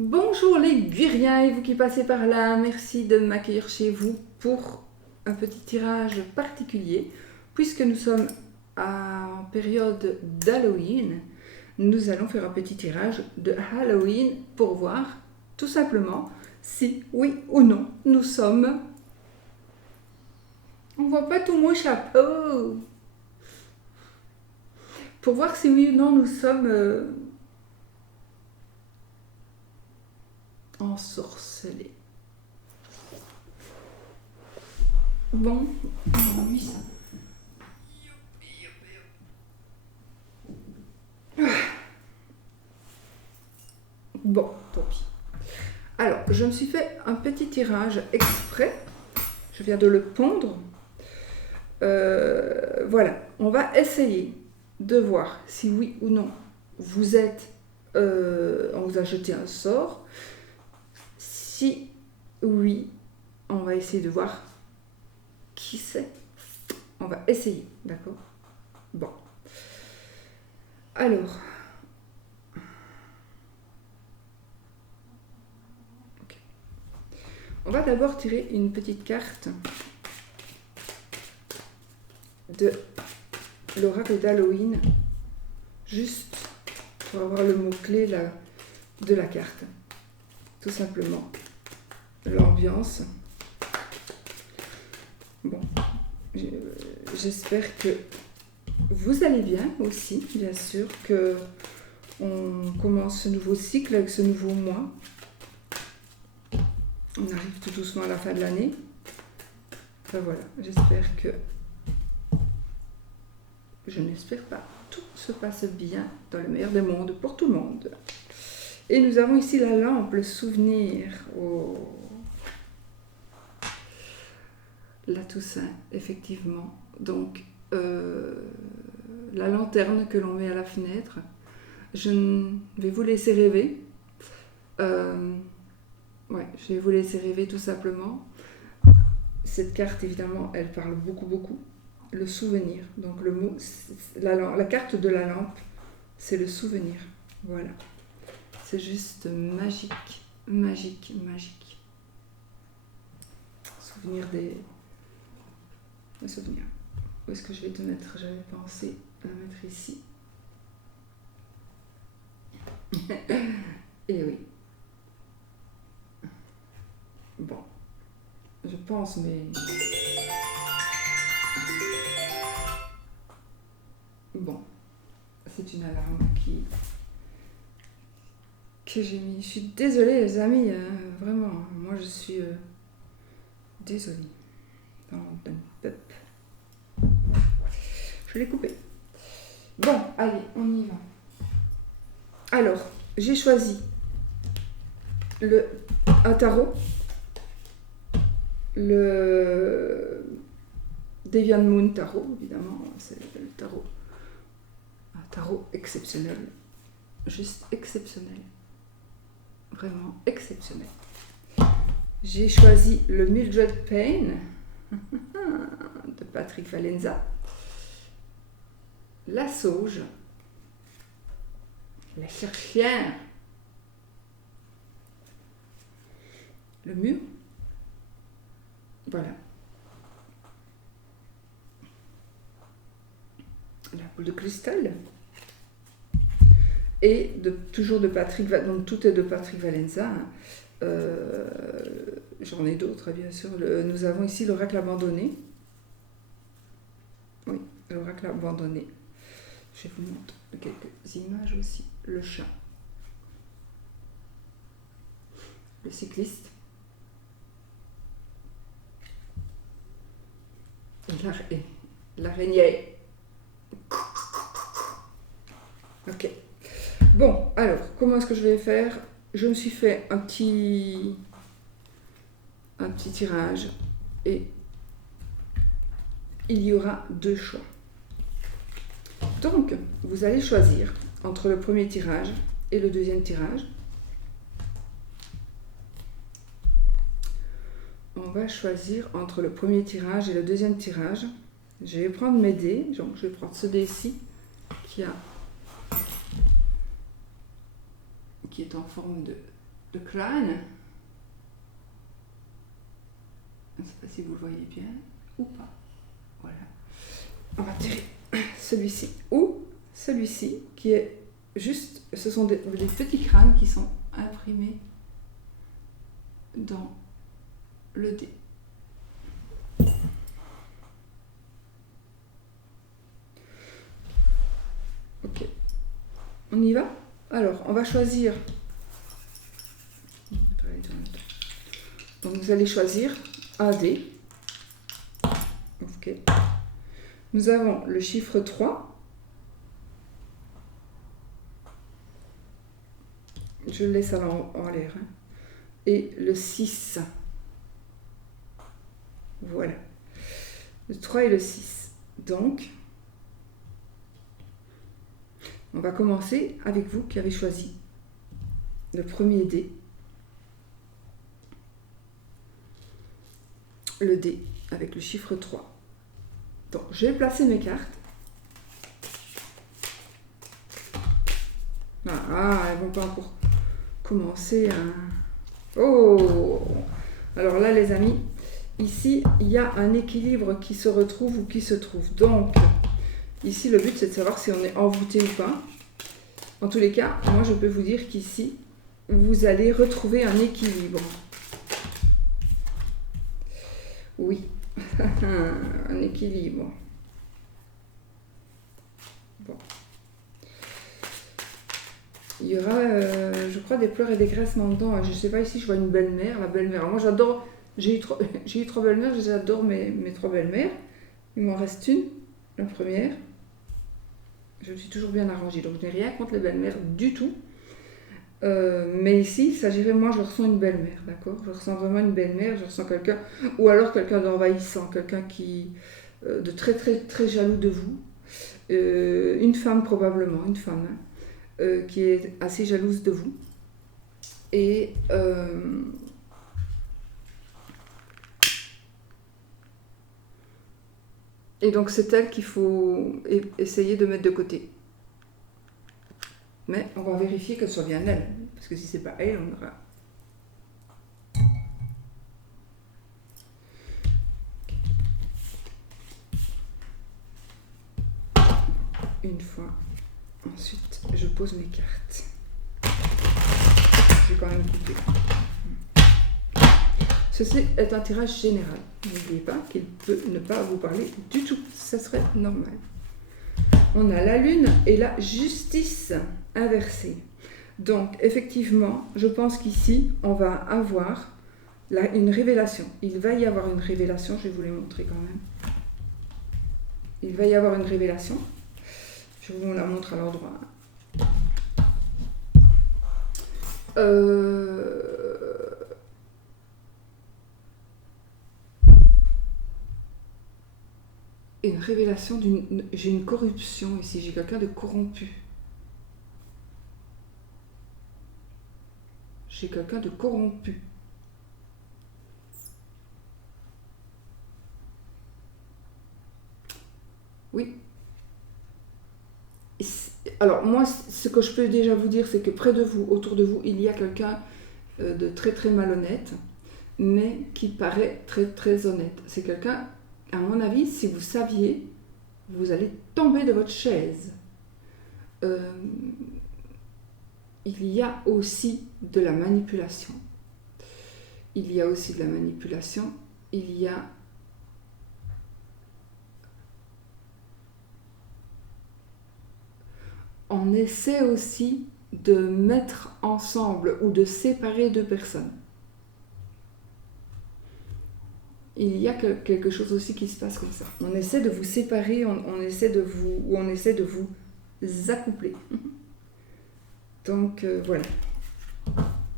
Bonjour les Guiriens et vous qui passez par là, merci de m'accueillir chez vous pour un petit tirage particulier. Puisque nous sommes en période d'Halloween, nous allons faire un petit tirage de Halloween pour voir tout simplement si oui ou non nous sommes... On voit pas tout mon chapeau. Pour voir si oui ou non nous sommes ensorcelés. Bon, oui ça. Bon, tant pis. Alors, je me suis fait un petit tirage exprès. Je viens de le pondre. Voilà, on va essayer de voir si oui ou non vous êtes... on vous a jeté un sort. Si oui, on va essayer de voir qui c'est. On va essayer, d'accord? Bon. Alors... Okay. On va d'abord tirer une petite carte de l'oracle d'Halloween, juste pour avoir le mot-clé de la carte. Tout simplement. L'ambiance. Bon. J'espère que vous allez bien aussi, bien sûr, que on commence ce nouveau cycle avec ce nouveau mois. On arrive tout doucement à la fin de l'année. Enfin voilà, j'espère que... Je n'espère pas. Tout se passe bien dans le meilleur des mondes pour tout le monde. Et nous avons ici la lampe, le souvenir. Oh. La Toussaint, effectivement. Donc, la lanterne que l'on met à la fenêtre. Je vais vous laisser rêver. Ouais, je vais vous laisser rêver tout simplement. Cette carte, évidemment, elle parle beaucoup. Le souvenir. Donc le mot, la carte de la lampe, c'est le souvenir. Voilà. C'est juste magique. Souvenir des souvenirs. Où est-ce que je vais te mettre? J'avais pensé la mettre ici. Et oui. Bon. Je pense, mais... Bon, c'est une alarme que j'ai mis. Je suis désolée les amis, vraiment, moi je suis désolée. Je l'ai coupé. Bon, allez, on y va. Alors, j'ai choisi un tarot, le Deviant Moon Tarot, évidemment, c'est le tarot. Un tarot exceptionnel, juste exceptionnel, vraiment exceptionnel. J'ai choisi le Mildred Payne de Patrick Valenza, la sauge, la cherchière, le mur, voilà, la boule de cristal. Et toujours de Patrick, donc tout est de Patrick Valenza. J'en ai d'autres, bien sûr. Nous avons ici l'oracle abandonné. Oui, l'oracle abandonné. Je vous montre quelques images aussi. Le chat. Le cycliste. Et l'araignée. Ok. Bon, alors, comment est-ce que je vais faire? Je me suis fait un petit tirage et il y aura deux choix. Donc, vous allez choisir entre le premier tirage et le deuxième tirage. On va choisir entre le premier tirage et le deuxième tirage. Je vais prendre mes dés, donc je vais prendre ce dé-ci qui est en forme de de crâne. Je ne sais pas si vous le voyez bien ou pas. Voilà. On va tirer celui-ci ou celui-ci qui est juste, ce sont des petits crânes qui sont imprimés dans le dé. Ok, on y va? Alors, on va choisir. Donc, vous allez choisir un dé. Ok. Nous avons le chiffre 3. Je le laisse en l'air. Hein. Et le 6. Voilà. Le 3 et le 6. Donc, on va commencer avec vous qui avez choisi le premier dé. Le dé avec le chiffre 3. Donc, je vais placer mes cartes. Ah, elles vont pas encore commencer à... Oh! Alors là, les amis, ici, il y a un équilibre qui se retrouve ou qui se trouve. Donc, ici, le but, c'est de savoir si on est envoûté ou pas. En tous les cas, moi, je peux vous dire qu'ici, vous allez retrouver un équilibre. Oui, un équilibre. Bon. Il y aura, je crois, des pleurs et des graissements dedans. Je ne sais pas, ici, je vois une belle-mère. La belle-mère. Alors moi, j'adore... J'ai eu trois belles-mères. J'adore mes 3 belles-mères. Il m'en reste une, la première. Je me suis toujours bien arrangée. Donc, je n'ai rien contre les belles-mères du tout. Mais ici, il s'agirait, moi, je ressens une belle-mère, d'accord? Je ressens vraiment une belle-mère. Je ressens quelqu'un... Ou alors quelqu'un d'envahissant. Quelqu'un qui... de très, très, très jaloux de vous. Une femme, probablement. Une femme, hein. Qui est assez jalouse de vous. Et donc c'est elle qu'il faut essayer de mettre de côté. Mais on va vérifier qu'elle soit bien elle. Parce que si c'est pas elle, on aura... Une fois. Ensuite, je pose mes cartes. Je vais quand même couper. Ceci est un tirage général. N'oubliez pas qu'il peut ne pas vous parler du tout. Ça serait normal. On a la lune et la justice inversée. Donc, effectivement, je pense qu'ici, on va avoir une révélation. Il va y avoir une révélation. Je vais vous les montrer quand même. Il va y avoir une révélation. Je vous la montre à l'endroit. Une révélation d'une... J'ai une corruption ici, j'ai quelqu'un de corrompu. J'ai quelqu'un de corrompu. Oui. Alors moi, ce que je peux déjà vous dire, c'est que près de vous, autour de vous, il y a quelqu'un de très très malhonnête, mais qui paraît très très honnête. C'est quelqu'un, à mon avis, si vous saviez, vous allez tomber de votre chaise. Il y a aussi de la manipulation. Il y a aussi de la manipulation. Il y a... On essaie aussi de mettre ensemble ou de séparer deux personnes. Il y a quelque chose aussi qui se passe comme ça. On essaie de vous séparer, on essaie de vous accoupler. Donc voilà.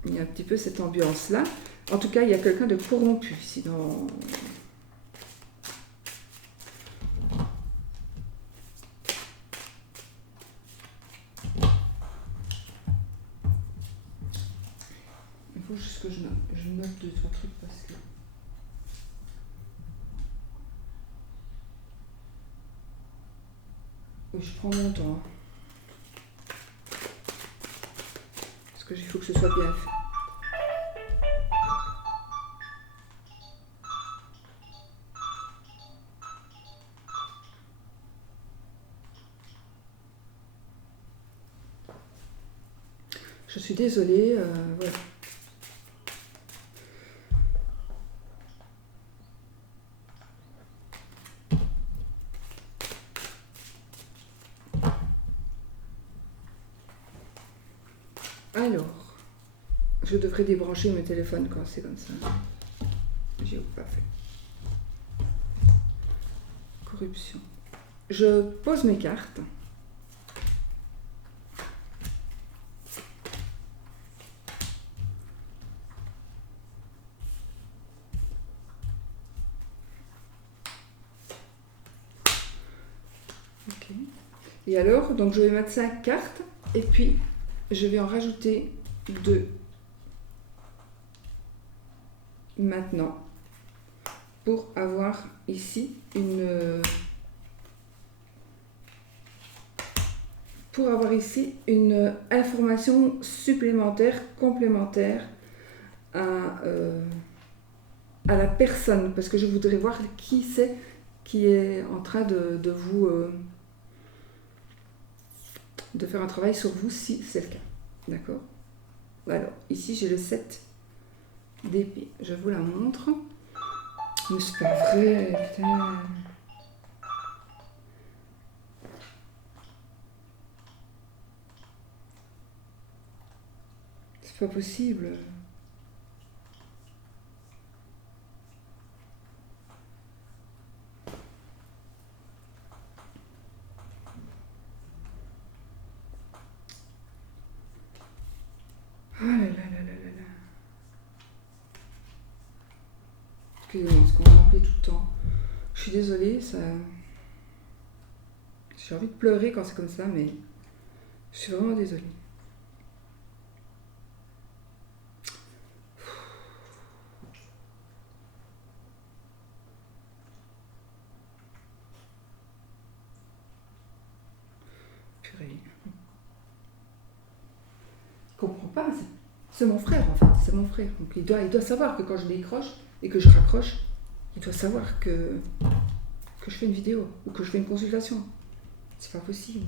Il y a un petit peu cette ambiance-là. En tout cas, il y a quelqu'un de corrompu. Sinon... Il faut juste que je note 2-3 trucs parce que... Oui, je prends mon temps. Parce que il faut que ce soit bien fait. suis désolée, voilà. Alors, je devrais débrancher mes téléphones quand c'est comme ça. J'ai pas fait. Corruption. Je pose mes cartes. Ok. Et alors, donc je vais mettre 5 cartes et puis je vais en rajouter 2 maintenant pour avoir ici une information supplémentaire, complémentaire à la personne, parce que je voudrais voir qui c'est qui est en train de vous de faire un travail sur vous si c'est le cas. D'accord? Alors, ici j'ai le 7 d'épée. Je vous la montre. Mais c'est pas vrai, putain. C'est pas possible. Ah là là là là là là. Excusez-moi, parce qu'on m'a appelé tout le temps. Je suis désolée, ça... J'ai envie de pleurer quand c'est comme ça, mais je suis vraiment désolée. Purée. Je comprends pas, c'est mon frère en fait, c'est mon frère. Donc il doit savoir que quand je décroche et que je raccroche, il doit savoir que je fais une vidéo ou que je fais une consultation. C'est pas possible.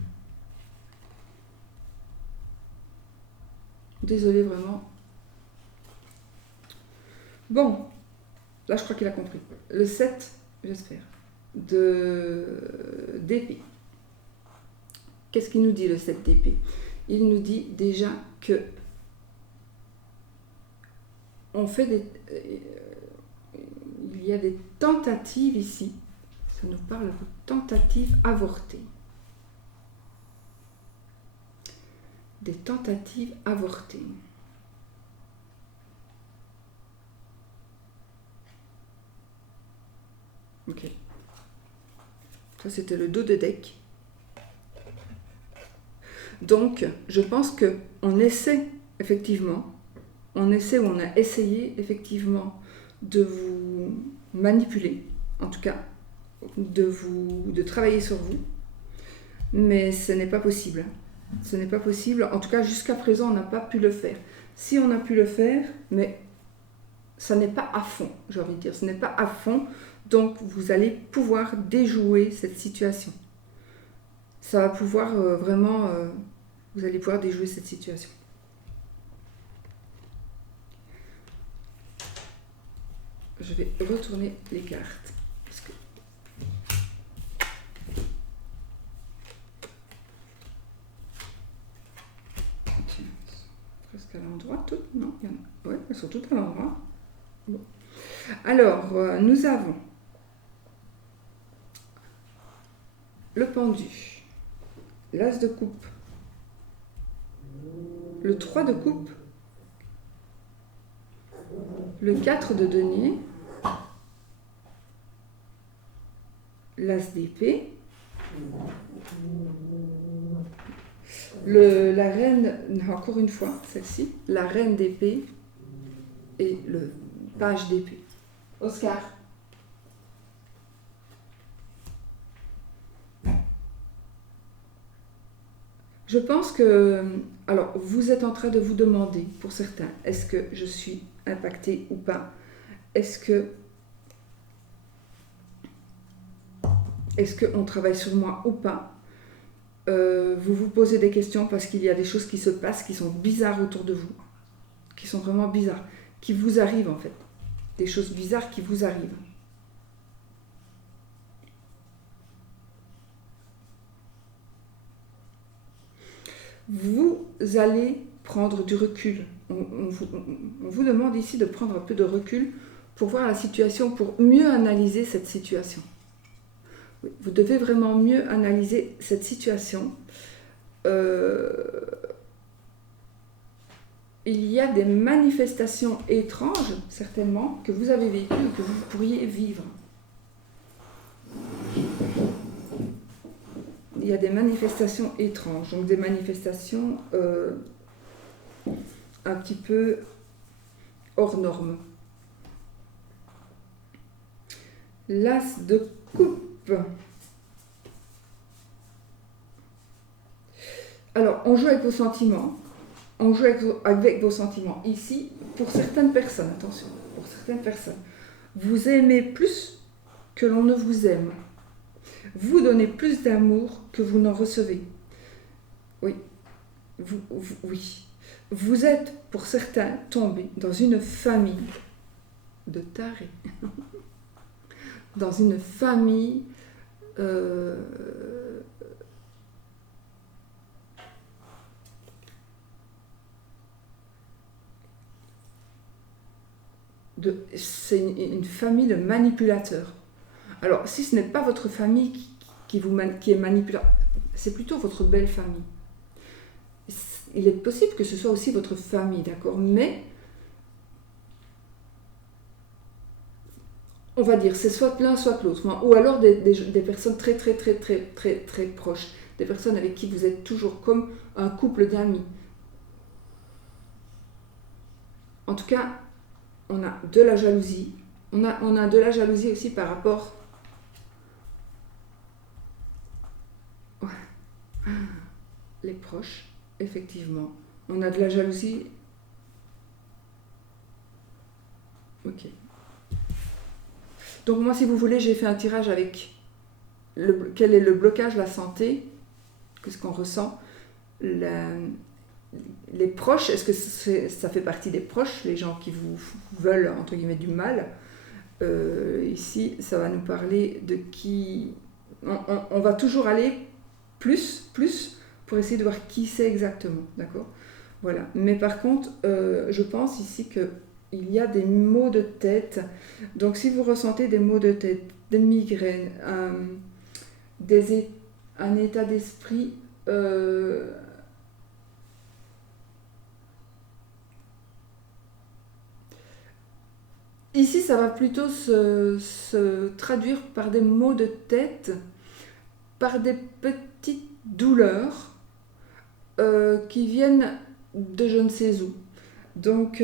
Désolée vraiment. Bon, là je crois qu'il a compris. Le 7, j'espère, d'épée. Qu'est-ce qu'il nous dit le 7 d'épée? Il nous dit déjà que on fait il y a des tentatives ici. Ça nous parle de tentatives avortées. Des tentatives avortées. Ok. Ça, c'était le dos de deck. Donc, je pense qu'on essaie, effectivement, on a essayé, effectivement, de vous manipuler, en tout cas, de travailler sur vous, mais ce n'est pas possible. Ce n'est pas possible. En tout cas, jusqu'à présent, on n'a pas pu le faire. Si on a pu le faire, mais ça n'est pas à fond, j'ai envie de dire. Ce n'est pas à fond, donc vous allez pouvoir déjouer cette situation. Ça va pouvoir vraiment... vous allez pouvoir déjouer cette situation. Je vais retourner les cartes. Parce que... Tiens, presque à l'endroit, toutes. Non, il y en a. Ouais, elles sont toutes à l'endroit. Bon. Alors, nous avons le pendu, l'as de coupe, le 3 de coupe, le 4 de denier, l'as d'épée, la reine, encore une fois, celle-ci, la reine d'épée et le page d'épée. Oscar. Je pense que, alors, vous êtes en train de vous demander, pour certains, est-ce que je suis impactée ou pas? Est-ce qu'on travaille sur moi ou pas? Vous vous posez des questions parce qu'il y a des choses qui se passent qui sont bizarres autour de vous, qui sont vraiment bizarres, qui vous arrivent en fait. Des choses bizarres qui vous arrivent. Vous allez prendre du recul. On vous demande ici de prendre un peu de recul pour voir la situation, pour mieux analyser cette situation. Oui, vous devez vraiment mieux analyser cette situation. Il y a des manifestations étranges, certainement, que vous avez vécues ou que vous pourriez vivre. Il y a des manifestations étranges, donc des manifestations un petit peu hors normes. L'as de coupe. Alors, on joue avec vos sentiments. On joue avec vos sentiments. Ici, pour certaines personnes, attention, pour certaines personnes, vous aimez plus que l'on ne vous aime. Vous donnez plus d'amour que vous n'en recevez. Oui. Oui. Vous êtes, pour certains, tombés dans une famille de tarés. Dans une famille c'est une famille de manipulateurs. Alors, si ce n'est pas votre famille qui est manipulateur, c'est plutôt votre belle famille. Il est possible que ce soit aussi votre famille, d'accord, mais on va dire c'est soit l'un soit l'autre, ou alors des personnes très très très très très très proches, des personnes avec qui vous êtes toujours comme un couple d'amis. En tout cas, on a de la jalousie. On a de la jalousie aussi par rapport les proches, effectivement. On a de la jalousie. Ok. Donc moi, si vous voulez, j'ai fait un tirage avec quel est le blocage, la santé, qu'est-ce qu'on ressent, les proches, est-ce que ça fait partie des proches, les gens qui vous veulent, entre guillemets, du mal. Ici, ça va nous parler de qui... On va toujours aller plus, pour essayer de voir qui c'est exactement, d'accord ? Voilà. Mais par contre, je pense ici qu'il y a des maux de tête. Donc, si vous ressentez des maux de tête, des migraines, un état d'esprit... Ici, ça va plutôt se traduire par des maux de tête, par des petites douleurs qui viennent de je ne sais où. Donc,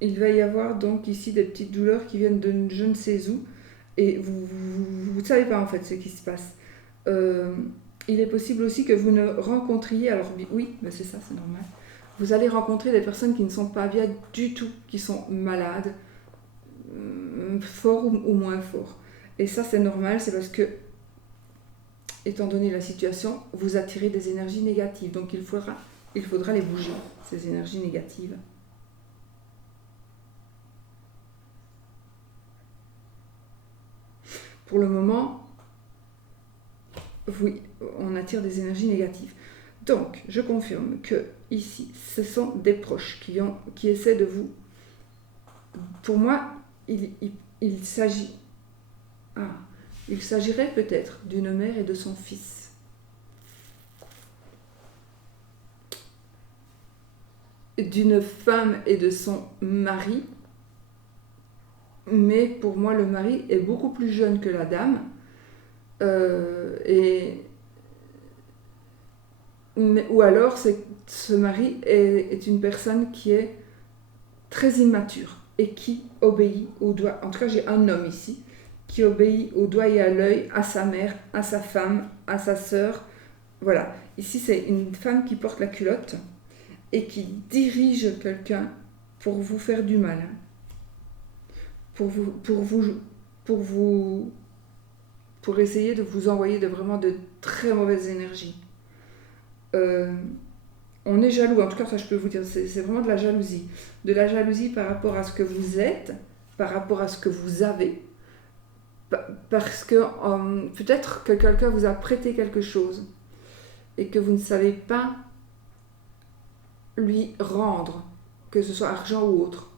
il va y avoir donc ici des petites douleurs qui viennent de je ne sais où. Et vous ne savez pas en fait ce qui se passe. Il est possible aussi que vous ne rencontriez, alors oui, mais c'est ça, c'est normal. Vous allez rencontrer des personnes qui ne sont pas bien du tout, qui sont malades, fort ou moins fort. Et ça, c'est normal, c'est parce que, étant donné la situation, vous attirez des énergies négatives. Donc il faudra les bouger, ces énergies négatives. Pour le moment, oui, on attire des énergies négatives. Donc, je confirme que ici, ce sont des proches qui essaient de vous... Pour moi, il s'agirait peut-être d'une mère et de son fils. D'une femme et de son mari. Mais pour moi, le mari est beaucoup plus jeune que la dame. Ou alors, ce mari est une personne qui est très immature et qui obéit au doigt. En tout cas, j'ai un homme ici qui obéit au doigt et à l'œil à sa mère, à sa femme, à sa sœur. Voilà. Ici, c'est une femme qui porte la culotte et qui dirige quelqu'un pour vous faire du mal. Pour vous pour essayer de vous envoyer vraiment de très mauvaises énergies. On est jaloux, en tout cas ça je peux vous dire, c'est vraiment de la jalousie. De la jalousie par rapport à ce que vous êtes, par rapport à ce que vous avez, parce que peut-être que quelqu'un vous a prêté quelque chose et que vous ne savez pas lui rendre, que ce soit argent ou autre.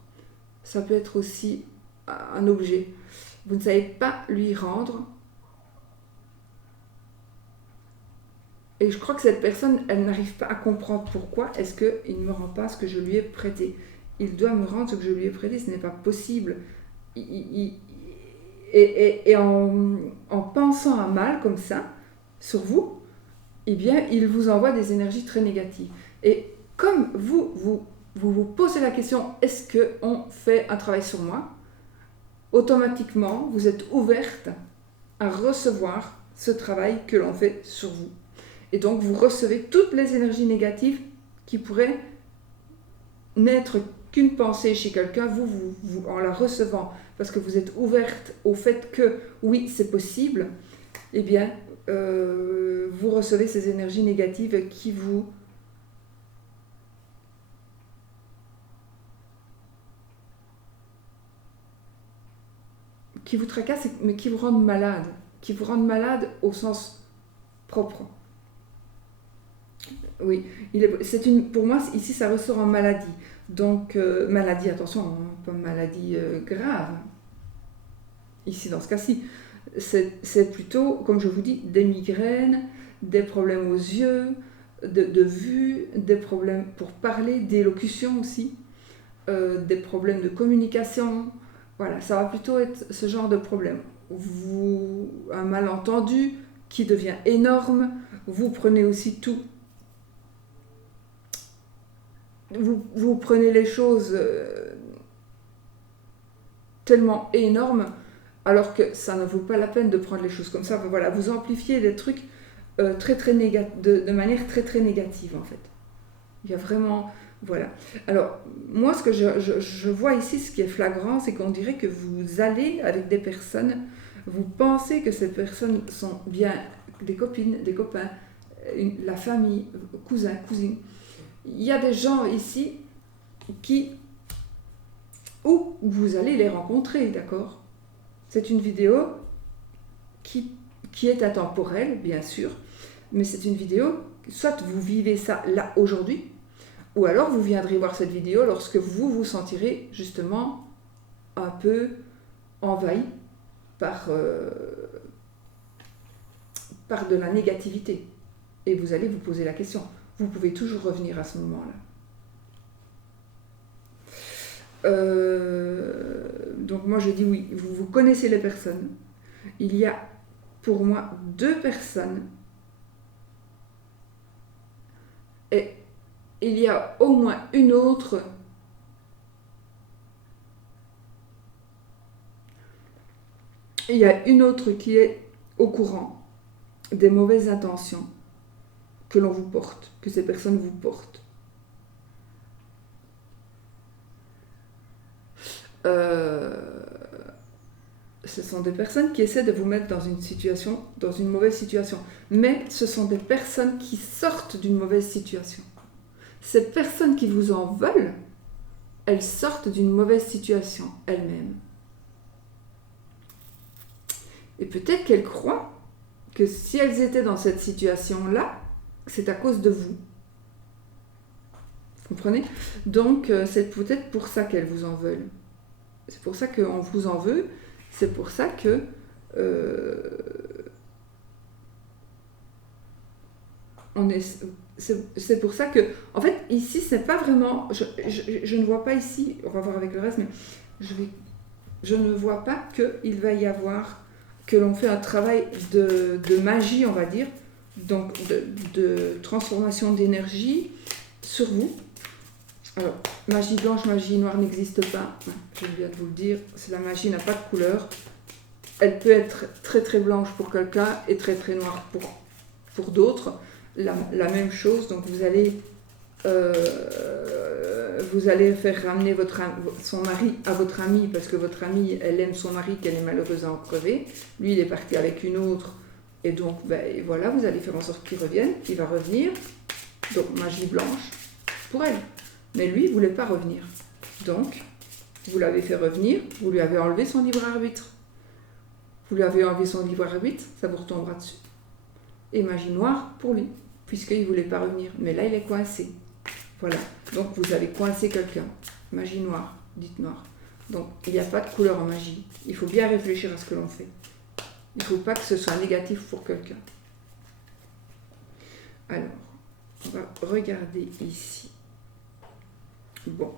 Ça peut être aussi un objet. Vous ne savez pas lui rendre. Et je crois que cette personne, elle n'arrive pas à comprendre pourquoi est-ce qu'il ne me rend pas ce que je lui ai prêté. Il doit me rendre ce que je lui ai prêté, ce n'est pas possible. Et en pensant à mal comme ça, sur vous, eh bien, il vous envoie des énergies très négatives. Et comme vous posez la question, est-ce qu'on fait un travail sur moi? Automatiquement, vous êtes ouverte à recevoir ce travail que l'on fait sur vous. Et donc, vous recevez toutes les énergies négatives qui pourraient n'être qu'une pensée chez quelqu'un, vous, en la recevant, parce que vous êtes ouverte au fait que, oui, c'est possible, eh bien, vous recevez ces énergies négatives qui vous tracassent, mais qui vous rendent malade au sens propre. Oui, pour moi, ici, ça ressort en maladie. Donc, maladie, attention, hein, pas maladie grave. Ici, dans ce cas-ci, c'est plutôt, comme je vous dis, des migraines, des problèmes aux yeux, de vue, des problèmes pour parler, d'élocution aussi, des problèmes de communication. Voilà, ça va plutôt être ce genre de problème. Un malentendu qui devient énorme, vous prenez aussi tout. Vous prenez les choses tellement énormes, alors que ça ne vaut pas la peine de prendre les choses comme ça. Voilà, vous amplifiez des trucs de manière très très négative en fait. Il y a vraiment... Voilà. Alors, moi, ce que je vois ici, ce qui est flagrant, c'est qu'on dirait que vous allez avec des personnes, vous pensez que ces personnes sont bien des copines, des copains, la famille, cousins, cousines. Il y a des gens ici où vous allez les rencontrer, d'accord? C'est une vidéo qui est intemporelle, bien sûr, mais c'est une vidéo, soit vous vivez ça là, aujourd'hui, ou alors vous viendrez voir cette vidéo lorsque vous vous sentirez justement un peu envahi par de la négativité. Et vous allez vous poser la question. Vous pouvez toujours revenir à ce moment-là. Donc moi je dis oui, vous connaissez les personnes. Il y a pour moi 2 personnes et il y a au moins une autre qui est au courant des mauvaises intentions que l'on vous porte, que ces personnes vous portent. Ce sont des personnes qui essaient de vous mettre dans une mauvaise situation. Mais ce sont des personnes qui sortent d'une mauvaise situation. Ces personnes qui vous en veulent, elles sortent d'une mauvaise situation elles-mêmes. Et peut-être qu'elles croient que si elles étaient dans cette situation-là, c'est à cause de vous. Vous comprenez? Donc, c'est peut-être pour ça qu'elles vous en veulent. C'est pour ça qu'on vous en veut. C'est pour ça que... c'est pour ça que... En fait, ici, c'est pas vraiment... Je ne vois pas ici... On va voir avec le reste, mais je ne vois pas qu'il va y avoir... que l'on fait un travail de magie, on va dire, donc de transformation d'énergie sur vous. Alors, magie blanche, magie noire n'existe pas, je viens de vous le dire, la magie n'a pas de couleur. Elle peut être très très blanche pour quelqu'un et très très noire pour d'autres. La même chose, donc vous allez vous allez faire ramener son mari à votre amie parce que votre amie, elle aime son mari, qu'elle est malheureuse à en crever. Lui, il est parti avec une autre. Et donc, voilà, vous allez faire en sorte qu'il revienne. Il va revenir. Donc, magie blanche pour elle. Mais lui, il ne voulait pas revenir. Donc, vous l'avez fait revenir, vous lui avez enlevé son libre arbitre. Vous lui avez enlevé son libre arbitre, ça vous retombera dessus. Et magie noire pour lui, puisqu'il ne voulait pas revenir. Mais là, il est coincé. Voilà. Donc, vous allez coincer quelqu'un. Magie noire, dites noire. Donc, il n'y a pas de couleur en magie. Il faut bien réfléchir à ce que l'on fait. Il ne faut pas que ce soit négatif pour quelqu'un. Alors, on va regarder ici. Bon.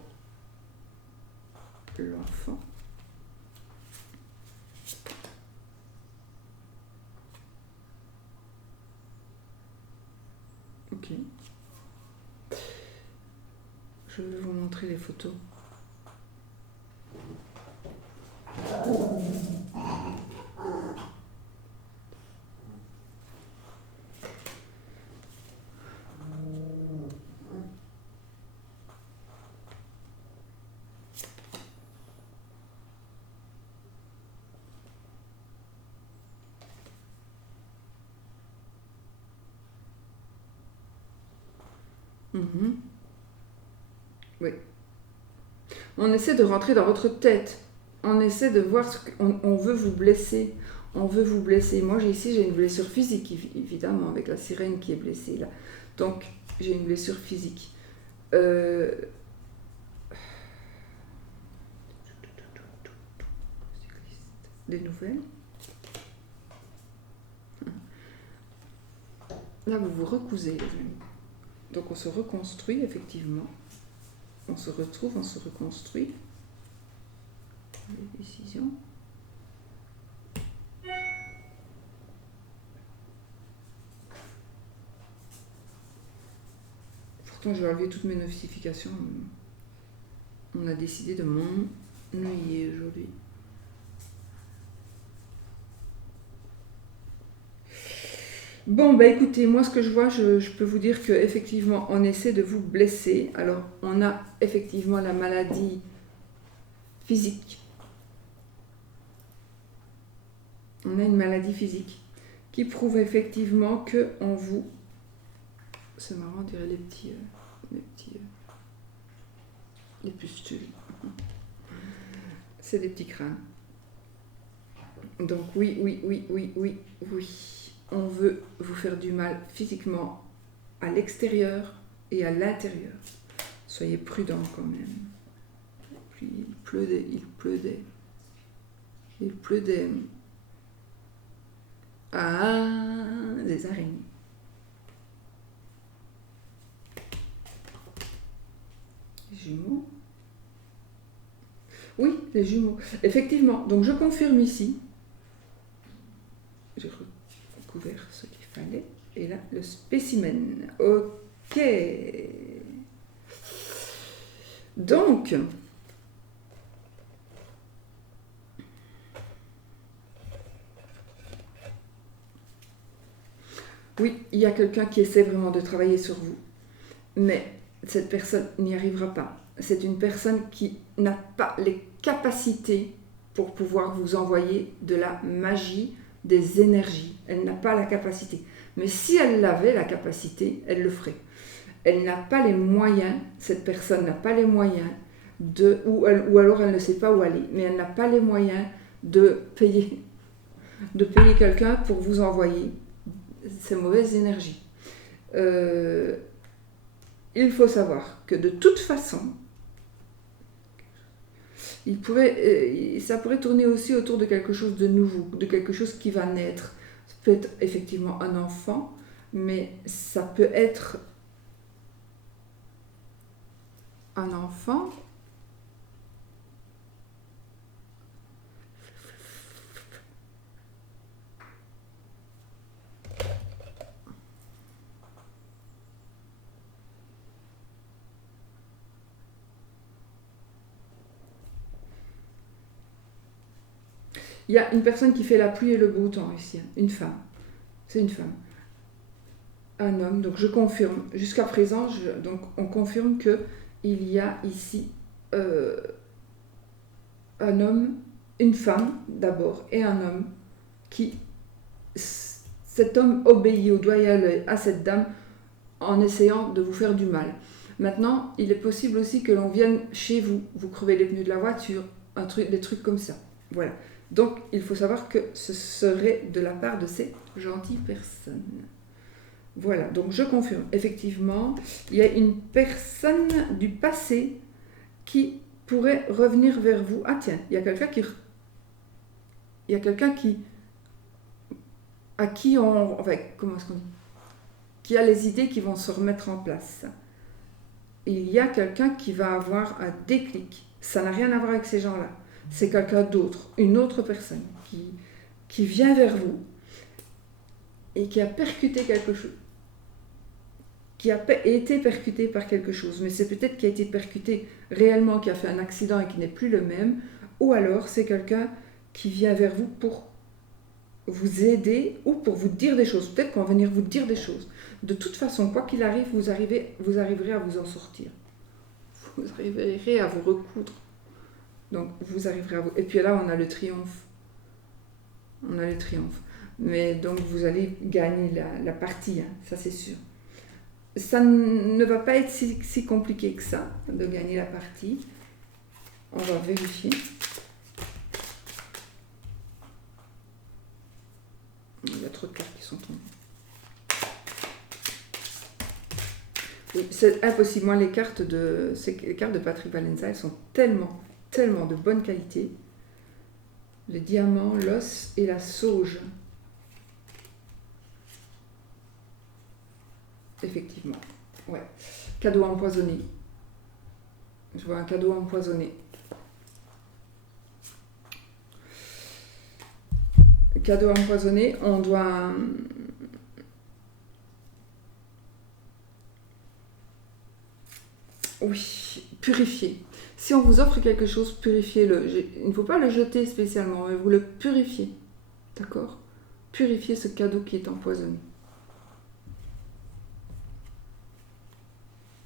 L'enfant. Ok. Je vais vous montrer les photos. Oui. On essaie de rentrer dans votre tête. On essaie de voir ce qu'on veut vous blesser. On veut vous blesser. Moi, j'ai une blessure physique, évidemment, avec la sirène qui est blessée là. Donc, j'ai une blessure physique. Des nouvelles. Là, vous vous recousez, les amis. Donc, on se reconstruit, effectivement. On se retrouve, on se reconstruit. Les décisions. Pourtant, je vais enlever toutes mes notifications. On a décidé de m'ennuyer aujourd'hui. Bon, écoutez, moi ce que je vois, je peux vous dire qu'effectivement, on essaie de vous blesser. Alors, on a effectivement la maladie physique. On a une maladie physique qui prouve effectivement qu'on vous... C'est marrant, on dirait les pustules. C'est des petits crânes. Donc oui. On veut vous faire du mal physiquement à l'extérieur et à l'intérieur. Soyez prudents quand même. Puis il pleut des... Ah, des araignées. Les jumeaux. Oui, les jumeaux. Effectivement, donc je confirme ici. J'ai recouvert ce qu'il fallait. Et là, le spécimen. Ok. Donc, oui, il y a quelqu'un qui essaie vraiment de travailler sur vous. Mais cette personne n'y arrivera pas. C'est une personne qui n'a pas les capacités pour pouvoir vous envoyer de la magie, des énergies. Elle n'a pas la capacité. Mais si elle avait la capacité, elle le ferait. Elle n'a pas les moyens, cette personne n'a pas les moyens ou alors elle ne sait pas où aller, mais elle n'a pas les moyens de payer quelqu'un pour vous envoyer ces mauvaises énergies. Il faut savoir que de toute façon, ça pourrait tourner aussi autour de quelque chose de nouveau, de quelque chose qui va naître. Ça peut être effectivement un enfant, mais ça peut être un enfant il y a une personne qui fait la pluie et le beau temps ici, une femme. C'est une femme. Un homme, donc je confirme. Jusqu'à présent, donc on confirme que il y a ici un homme, une femme d'abord, et un homme qui... Cet homme obéit au doigt et à l'œil à cette dame en essayant de vous faire du mal. Maintenant, il est possible aussi que l'on vienne chez vous, vous crevez les pneus de la voiture, des trucs comme ça. Voilà. Donc, il faut savoir que ce serait de la part de ces gentilles personnes. Voilà, donc je confirme. Effectivement, il y a une personne du passé qui pourrait revenir vers vous. Ah tiens, il y a quelqu'un qui... à qui on... Enfin, comment est-ce qu'on dit, qui a les idées qui vont se remettre en place. Il y a quelqu'un qui va avoir un déclic. Ça n'a rien à voir avec ces gens-là. C'est quelqu'un d'autre, une autre personne qui vient vers vous et qui a percuté quelque chose, qui a été percuté par quelque chose, mais c'est peut-être qui a été percuté réellement, qui a fait un accident et qui n'est plus le même, ou alors c'est quelqu'un qui vient vers vous pour vous aider ou pour vous dire des choses. Peut-être qu'on va venir vous dire des choses. De toute façon, quoi qu'il arrive, vous arriverez à vous en sortir. Vous arriverez à vous recoudre. Donc, vous arriverez à vous... Et puis là, on a le triomphe. On a le triomphe. Mais donc, vous allez gagner la partie, hein, ça c'est sûr. Ça ne va pas être si compliqué que ça, de gagner la partie. On va vérifier. Il y a trop de cartes qui sont tombées. Oui, c'est impossible. Moi, les cartes de Patrick Valenza, elles sont tellement de bonne qualité. Le diamant, l'os et la sauge. Effectivement. Ouais. Cadeau empoisonné. Je vois un cadeau empoisonné. Cadeau empoisonné, on doit... Oui, purifier. Si on vous offre quelque chose, purifiez-le. Il ne faut pas le jeter spécialement, mais vous le purifiez. D'accord? Purifiez ce cadeau qui est empoisonné.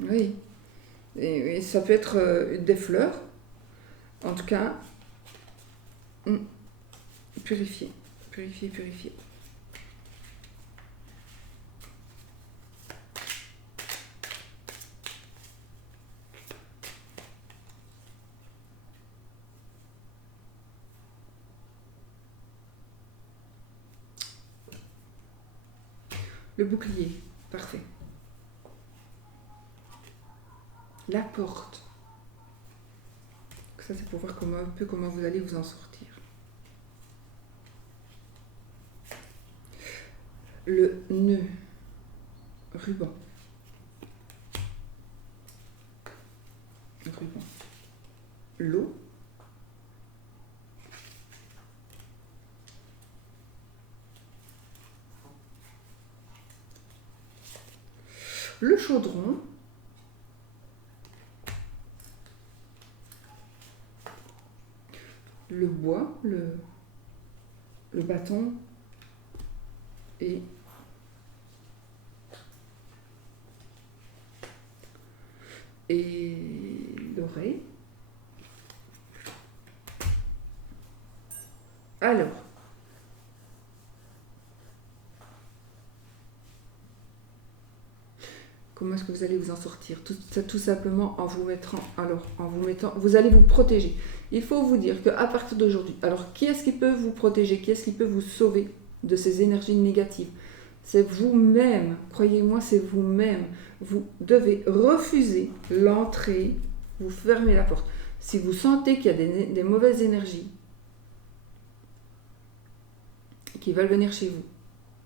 Oui. Et ça peut être des fleurs. En tout cas, purifier. Purifier. Le bouclier, parfait. La porte. Ça, c'est pour voir un peu comment vous allez vous en sortir. Le nœud. Ruban. L'eau. Le chaudron. Le bois, le bâton et l'oreille. Alors, comment est-ce que vous allez vous en sortir? Tout simplement en vous mettant, vous allez vous protéger. Il faut vous dire qu'à partir d'aujourd'hui, alors qui est-ce qui peut vous protéger? Qui est-ce qui peut vous sauver de ces énergies négatives? C'est vous-même, croyez-moi, c'est vous-même. Vous devez refuser l'entrée, vous fermez la porte. Si vous sentez qu'il y a des mauvaises énergies qui veulent venir chez vous,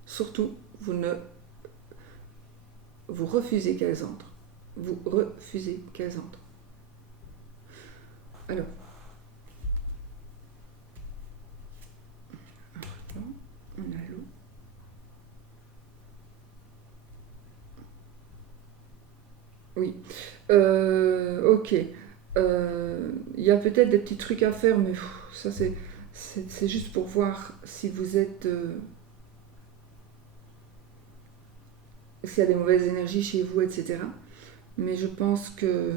surtout, vous refusez qu'elles entrent. Vous refusez qu'elles entrent. Alors, on a l'eau. Oui. Ok. Il y a peut-être des petits trucs à faire, mais ça c'est juste pour voir si vous êtes... s'il y a des mauvaises énergies chez vous, etc. Mais je pense que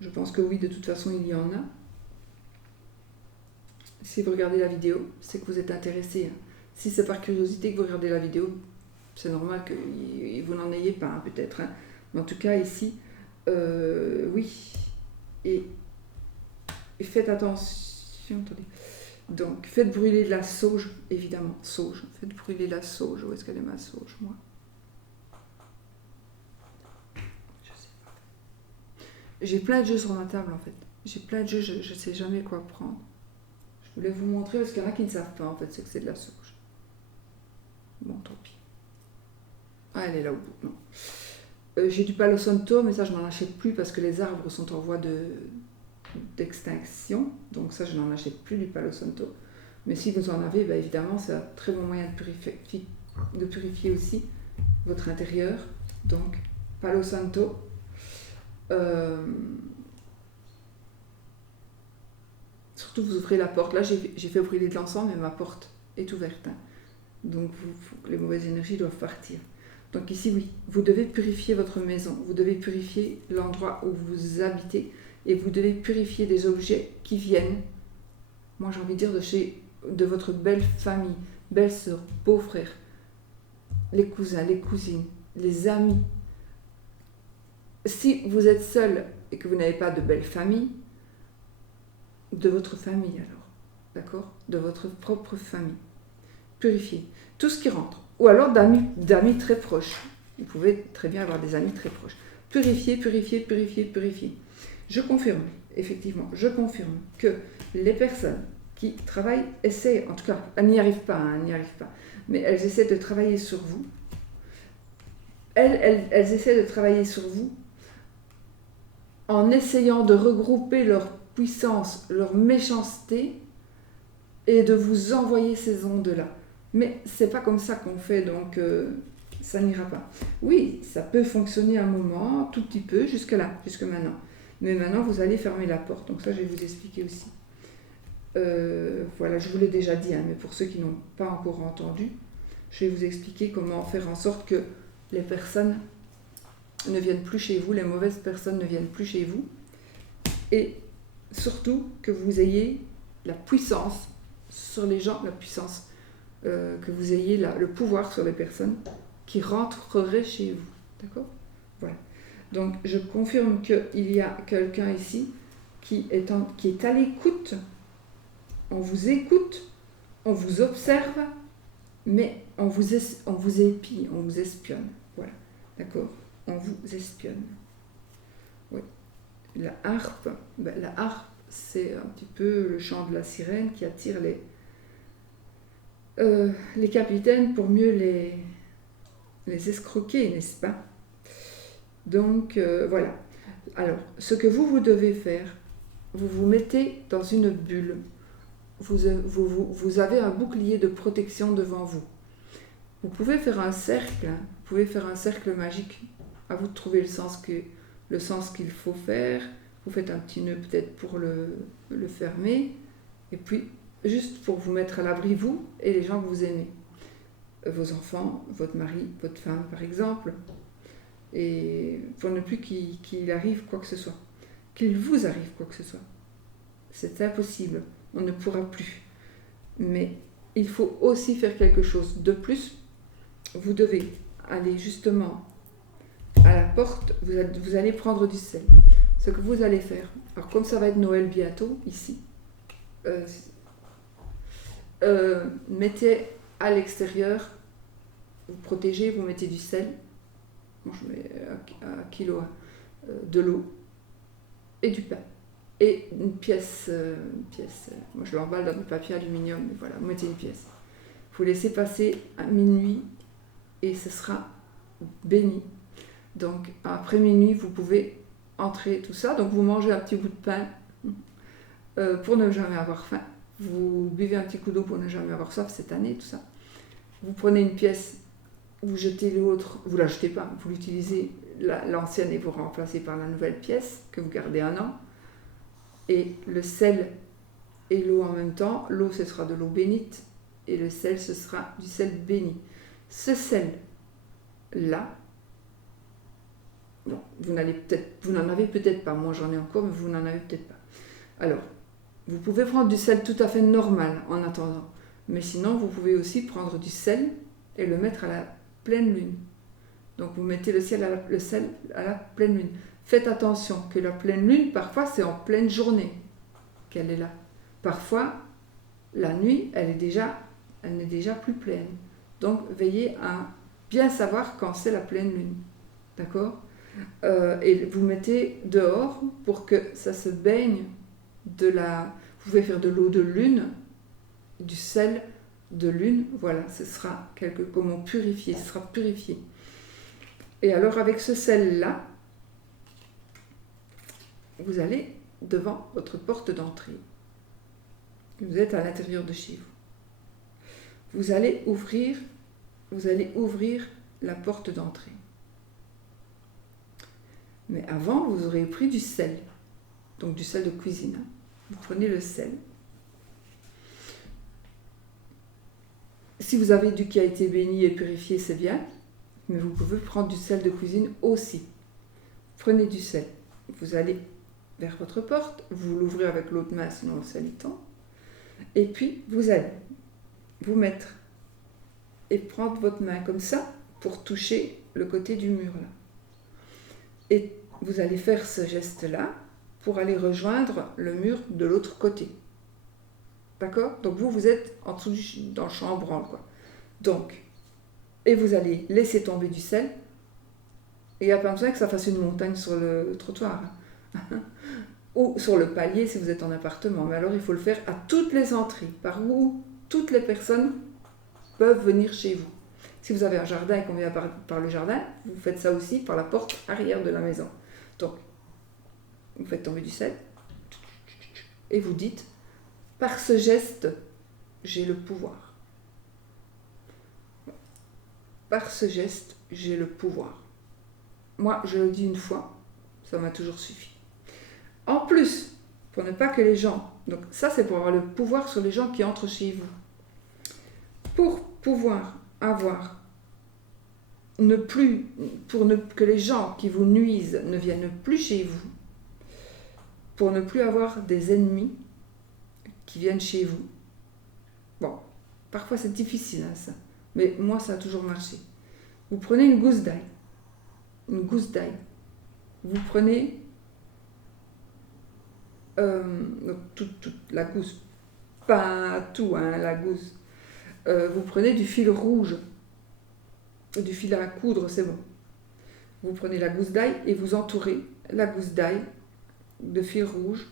Je pense que oui, de toute façon, il y en a. Si vous regardez la vidéo, c'est que vous êtes intéressé. Hein. Si c'est par curiosité que vous regardez la vidéo, c'est normal que vous n'en ayez pas, hein, peut-être. Hein. Mais en tout cas, ici, oui. Et faites attention, attendez. Donc, faites brûler de la sauge, évidemment. Sauge. Faites brûler la sauge. Où est-ce qu'elle est ma sauge, moi? Je sais pas. J'ai plein de jeux sur ma table, en fait. J'ai plein de jeux, je ne sais jamais quoi prendre. Je voulais vous montrer parce qu'il y en a qui ne savent pas, en fait, c'est que c'est de la sauge. Bon, tant pis. Ah, elle est là au bout, non. J'ai du Palo Santo, mais ça, je n'en achète plus parce que les arbres sont en voie d'extinction. Donc ça, je n'en achète plus du Palo Santo. Mais si vous en avez, bah, évidemment, c'est un très bon moyen de purifier aussi votre intérieur. Donc, Palo Santo. Surtout, vous ouvrez la porte. Là, j'ai fait brûler de l'encens, mais ma porte est ouverte. Hein. Donc, les mauvaises énergies doivent partir. Donc ici, oui, vous devez purifier votre maison. Vous devez purifier l'endroit où vous habitez. Et vous devez purifier des objets qui viennent, moi j'ai envie de dire, de votre belle famille, belle-sœur, beau-frère, les cousins, les cousines, les amis. Si vous êtes seul et que vous n'avez pas de belle famille, de votre famille alors, d'accord? De votre propre famille. Purifiez tout ce qui rentre. Ou alors d'amis très proches. Vous pouvez très bien avoir des amis très proches. Purifiez, purifiez, purifiez, purifiez. Je confirme, effectivement, je confirme que les personnes qui travaillent, essaient, en tout cas, elles n'y arrivent pas, mais elles essaient de travailler sur vous. Elles essaient de travailler sur vous en essayant de regrouper leur puissance, leur méchanceté et de vous envoyer ces ondes-là. Mais c'est pas comme ça qu'on fait, donc ça n'ira pas. Oui, ça peut fonctionner un moment, tout petit peu, jusque maintenant. Mais maintenant, vous allez fermer la porte. Donc ça, je vais vous expliquer aussi. Voilà, je vous l'ai déjà dit, hein, mais pour ceux qui n'ont pas encore entendu, je vais vous expliquer comment faire en sorte que les personnes ne viennent plus chez vous, les mauvaises personnes ne viennent plus chez vous. Et surtout, que vous ayez la puissance sur les gens, la puissance, que vous ayez le pouvoir sur les personnes qui rentreraient chez vous. D'accord ? Voilà. Donc, je confirme qu'il y a quelqu'un ici qui est à l'écoute. On vous écoute, on vous observe, mais on vous épie, on vous espionne. Voilà. D'accord ? On vous espionne. Oui. La harpe, c'est un petit peu le chant de la sirène qui attire les capitaines pour mieux les escroquer, n'est-ce pas ? Donc, voilà. Alors, ce que vous devez faire, vous vous mettez dans une bulle. Vous avez un bouclier de protection devant vous. Vous pouvez faire un cercle, hein. Vous pouvez faire un cercle magique. À vous de trouver le sens qu'il faut faire. Vous faites un petit nœud peut-être pour le fermer. Et puis, juste pour vous mettre à l'abri, vous et les gens que vous aimez. Vos enfants, votre mari, votre femme, par exemple. Et pour ne plus qu'il arrive quoi que ce soit. Qu'il vous arrive quoi que ce soit. C'est impossible. On ne pourra plus. Mais il faut aussi faire quelque chose de plus. Vous devez aller justement à la porte, vous allez prendre du sel. Ce que vous allez faire, alors comme ça va être Noël bientôt, ici, mettez à l'extérieur, vous protégez, vous mettez du sel, moi je mets un kilo de l'eau et du pain. Et une pièce, moi je l'emballe dans du papier aluminium, mais voilà, vous mettez une pièce. Vous laissez passer à minuit et ce sera béni. Donc après minuit, vous pouvez entrer tout ça. Donc vous mangez un petit bout de pain pour ne jamais avoir faim. Vous buvez un petit coup d'eau pour ne jamais avoir soif cette année, tout ça. Vous prenez une pièce, vous jetez l'autre, vous ne la jetez pas, vous l'utilisez, l'ancienne et vous remplacez par la nouvelle pièce que vous gardez un an. Et le sel et l'eau en même temps. L'eau, ce sera de l'eau bénite et le sel, ce sera du sel béni. Ce sel-là, bon, vous n'en avez peut-être pas. Moi, j'en ai encore, mais vous n'en avez peut-être pas. Alors, vous pouvez prendre du sel tout à fait normal en attendant. Mais sinon, vous pouvez aussi prendre du sel et le mettre à la pleine lune. Donc, vous mettez le sel à la pleine lune. Faites attention que la pleine lune, parfois, c'est en pleine journée qu'elle est là. Parfois, la nuit, elle n'est déjà plus pleine. Donc, veillez à bien savoir quand c'est la pleine lune. D'accord ? Et vous mettez dehors pour que ça se baigne de la... Vous pouvez faire de l'eau de lune, du sel de lune, voilà, ce sera comment purifié, ce sera purifié. Et alors avec ce sel-là, vous allez devant votre porte d'entrée. Vous êtes à l'intérieur de chez vous. Vous allez ouvrir la porte d'entrée. Mais avant, vous aurez pris du sel, donc du sel de cuisine. Vous prenez le sel. Si vous avez du qui a été béni et purifié, c'est bien, mais vous pouvez prendre du sel de cuisine aussi. Prenez du sel. Vous allez vers votre porte, vous l'ouvrez avec l'autre main, sinon le sel y tombe. Et puis, vous allez vous mettre et prendre votre main comme ça pour toucher le côté du mur là. Et vous allez faire ce geste-là pour aller rejoindre le mur de l'autre côté. D'accord ? Donc vous êtes en dessous dans le champ en branle, quoi. Donc, et vous allez laisser tomber du sel. Et il n'y a pas besoin que ça fasse une montagne sur le trottoir. Ou sur le palier si vous êtes en appartement. Mais alors il faut le faire à toutes les entrées, par où toutes les personnes peuvent venir chez vous. Si vous avez un jardin et qu'on vient par le jardin, vous faites ça aussi par la porte arrière de la maison. Donc, vous faites tomber du sel et vous dites, par ce geste, j'ai le pouvoir. Par ce geste, j'ai le pouvoir. Moi, je le dis une fois, ça m'a toujours suffi. En plus, pour ne pas que les gens... Donc ça, c'est pour avoir le pouvoir sur les gens qui entrent chez vous. Pour pouvoir avoir... que les gens qui vous nuisent ne viennent plus chez vous, pour ne plus avoir des ennemis qui viennent chez vous. Bon, parfois c'est difficile hein, ça, mais moi ça a toujours marché. Vous prenez une gousse d'ail. Vous prenez toute la gousse, pas tout, hein, la gousse. Vous prenez du fil rouge, du fil à coudre, c'est bon. Vous prenez la gousse d'ail et vous entourez la gousse d'ail de fil rouge.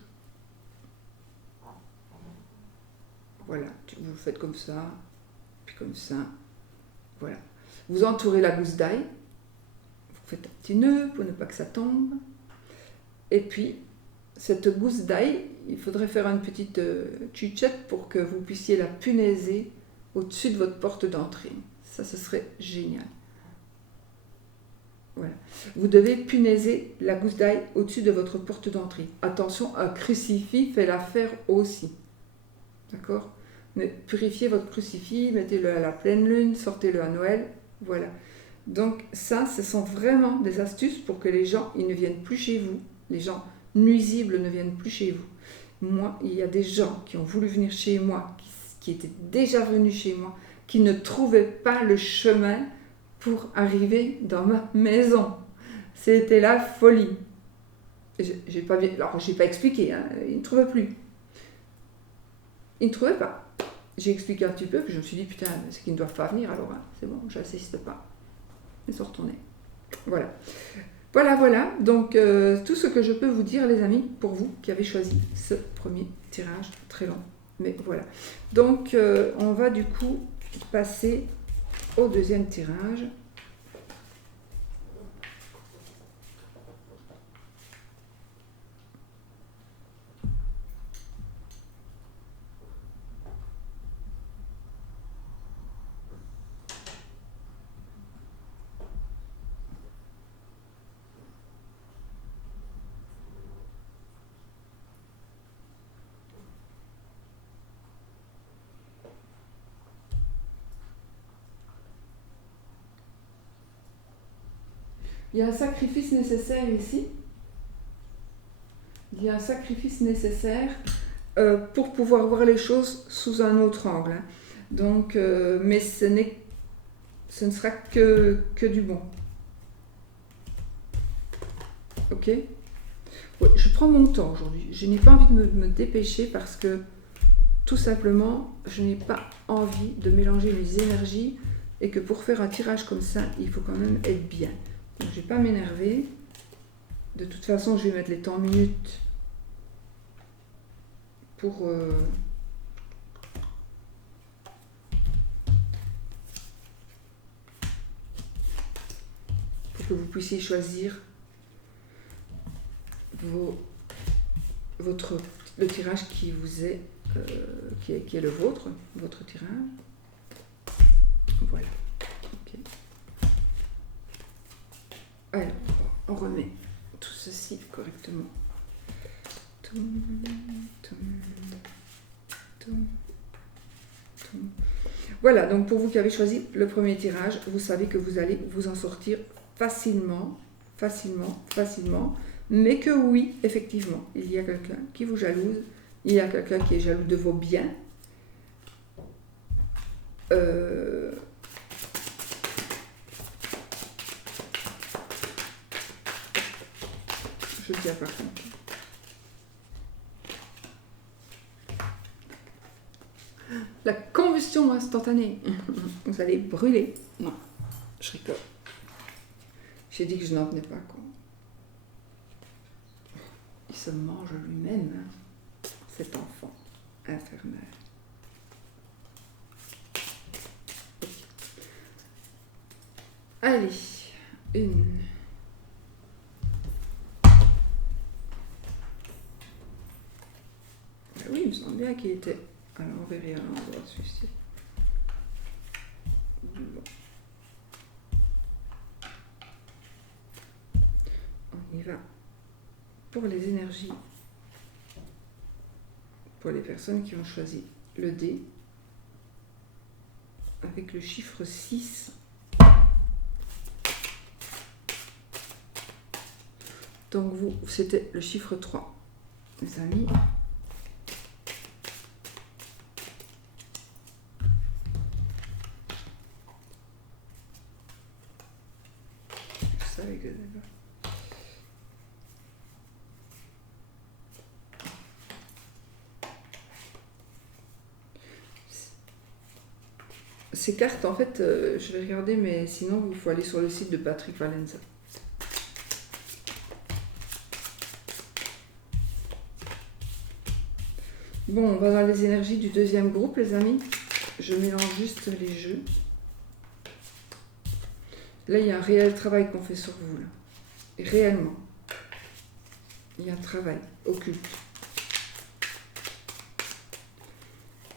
Voilà, vous le faites comme ça, puis comme ça, voilà. Vous entourez la gousse d'ail, vous faites un petit nœud pour ne pas que ça tombe. Et puis, cette gousse d'ail, il faudrait faire une petite tchutchette pour que vous puissiez la punaiser au-dessus de votre porte d'entrée. Ça, ce serait génial. Voilà. Vous devez punaiser la gousse d'ail au-dessus de votre porte d'entrée. Attention, un crucifix fait l'affaire aussi. D'accord ? Mais purifiez votre crucifix, mettez-le à la pleine lune, sortez-le à Noël. Voilà. Donc ça, ce sont vraiment des astuces pour que les gens, ils ne viennent plus chez vous. Les gens nuisibles ne viennent plus chez vous. Moi, il y a des gens qui ont voulu venir chez moi, qui étaient déjà venus chez moi, qui ne trouvaient pas le chemin pour arriver dans ma maison. C'était la folie. J'ai pas expliqué, hein, ils ne trouvaient plus. Ils ne trouvaient pas. J'ai expliqué un petit peu, puis je me suis dit, putain, c'est qu'ils ne doivent pas venir, alors hein, c'est bon, j'insiste pas. Ils sont retournés. Voilà. Voilà. Donc, tout ce que je peux vous dire, les amis, pour vous qui avez choisi ce premier tirage très long. Mais voilà. Donc, on va du coup passer au deuxième tirage. Il y a un sacrifice nécessaire ici. Il y a un sacrifice nécessaire pour pouvoir voir les choses sous un autre angle. Hein. Donc, mais ce ne sera que du bon. Ok ? Ouais, je prends mon temps aujourd'hui. Je n'ai pas envie de me dépêcher parce que tout simplement, je n'ai pas envie de mélanger mes énergies et que pour faire un tirage comme ça, il faut quand même être bien. Donc, je ne vais pas m'énerver. De toute façon, je vais mettre les temps minutes pour que vous puissiez choisir le tirage qui vous est, qui est le vôtre, votre tirage. Voilà. Okay. Alors, on remet tout ceci correctement. Voilà, donc pour vous qui avez choisi le premier tirage, vous savez que vous allez vous en sortir facilement, mais que oui, effectivement, il y a quelqu'un qui vous jalouse, il y a quelqu'un qui est jaloux de vos biens. Je tiens par contre. La combustion instantanée. Vous allez brûler. Non, je rigole. J'ai dit que je n'en tenais pas compte. Il se mange lui-même, hein, cet enfant infernal. Allez, une. Oui, il me semble bien qu'il était à l'envers et à l'endroit, celui-ci. Bon. On y va pour les énergies, pour les personnes qui ont choisi le dé avec le chiffre 6. Donc vous, c'était le chiffre 3, les amis. Je savais que ces cartes, en fait, je vais regarder, mais sinon, il faut aller sur le site de Patrick Valenza. Bon, on va dans les énergies du deuxième groupe, les amis. Je mélange juste les jeux. Là, il y a un réel travail qu'on fait sur vous, là. Et réellement. Il y a un travail occulte.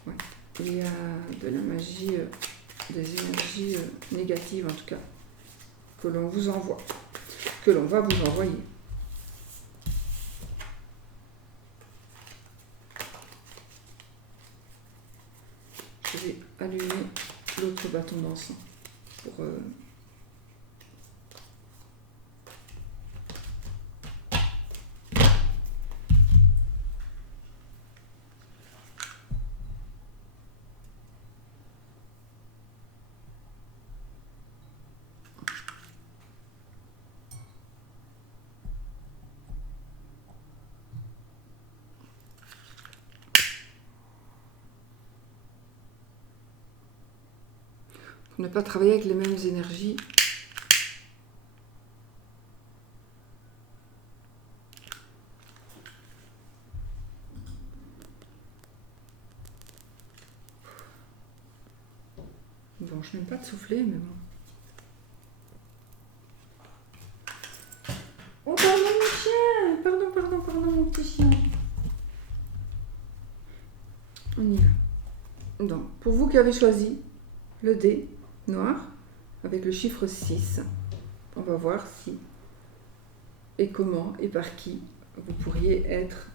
Ouais. Il y a de la magie, des énergies négatives, en tout cas, que l'on vous envoie, que l'on va vous envoyer. Je vais allumer l'autre bâton d'encens pour... pour ne pas travailler avec les mêmes énergies. Bon, je n'aime pas de souffler, mais bon. Oh, pardon mon chien! Pardon mon petit chien. On y va. Donc, pour vous qui avez choisi le dé noir avec le chiffre 6, on va voir si et comment et par qui vous pourriez être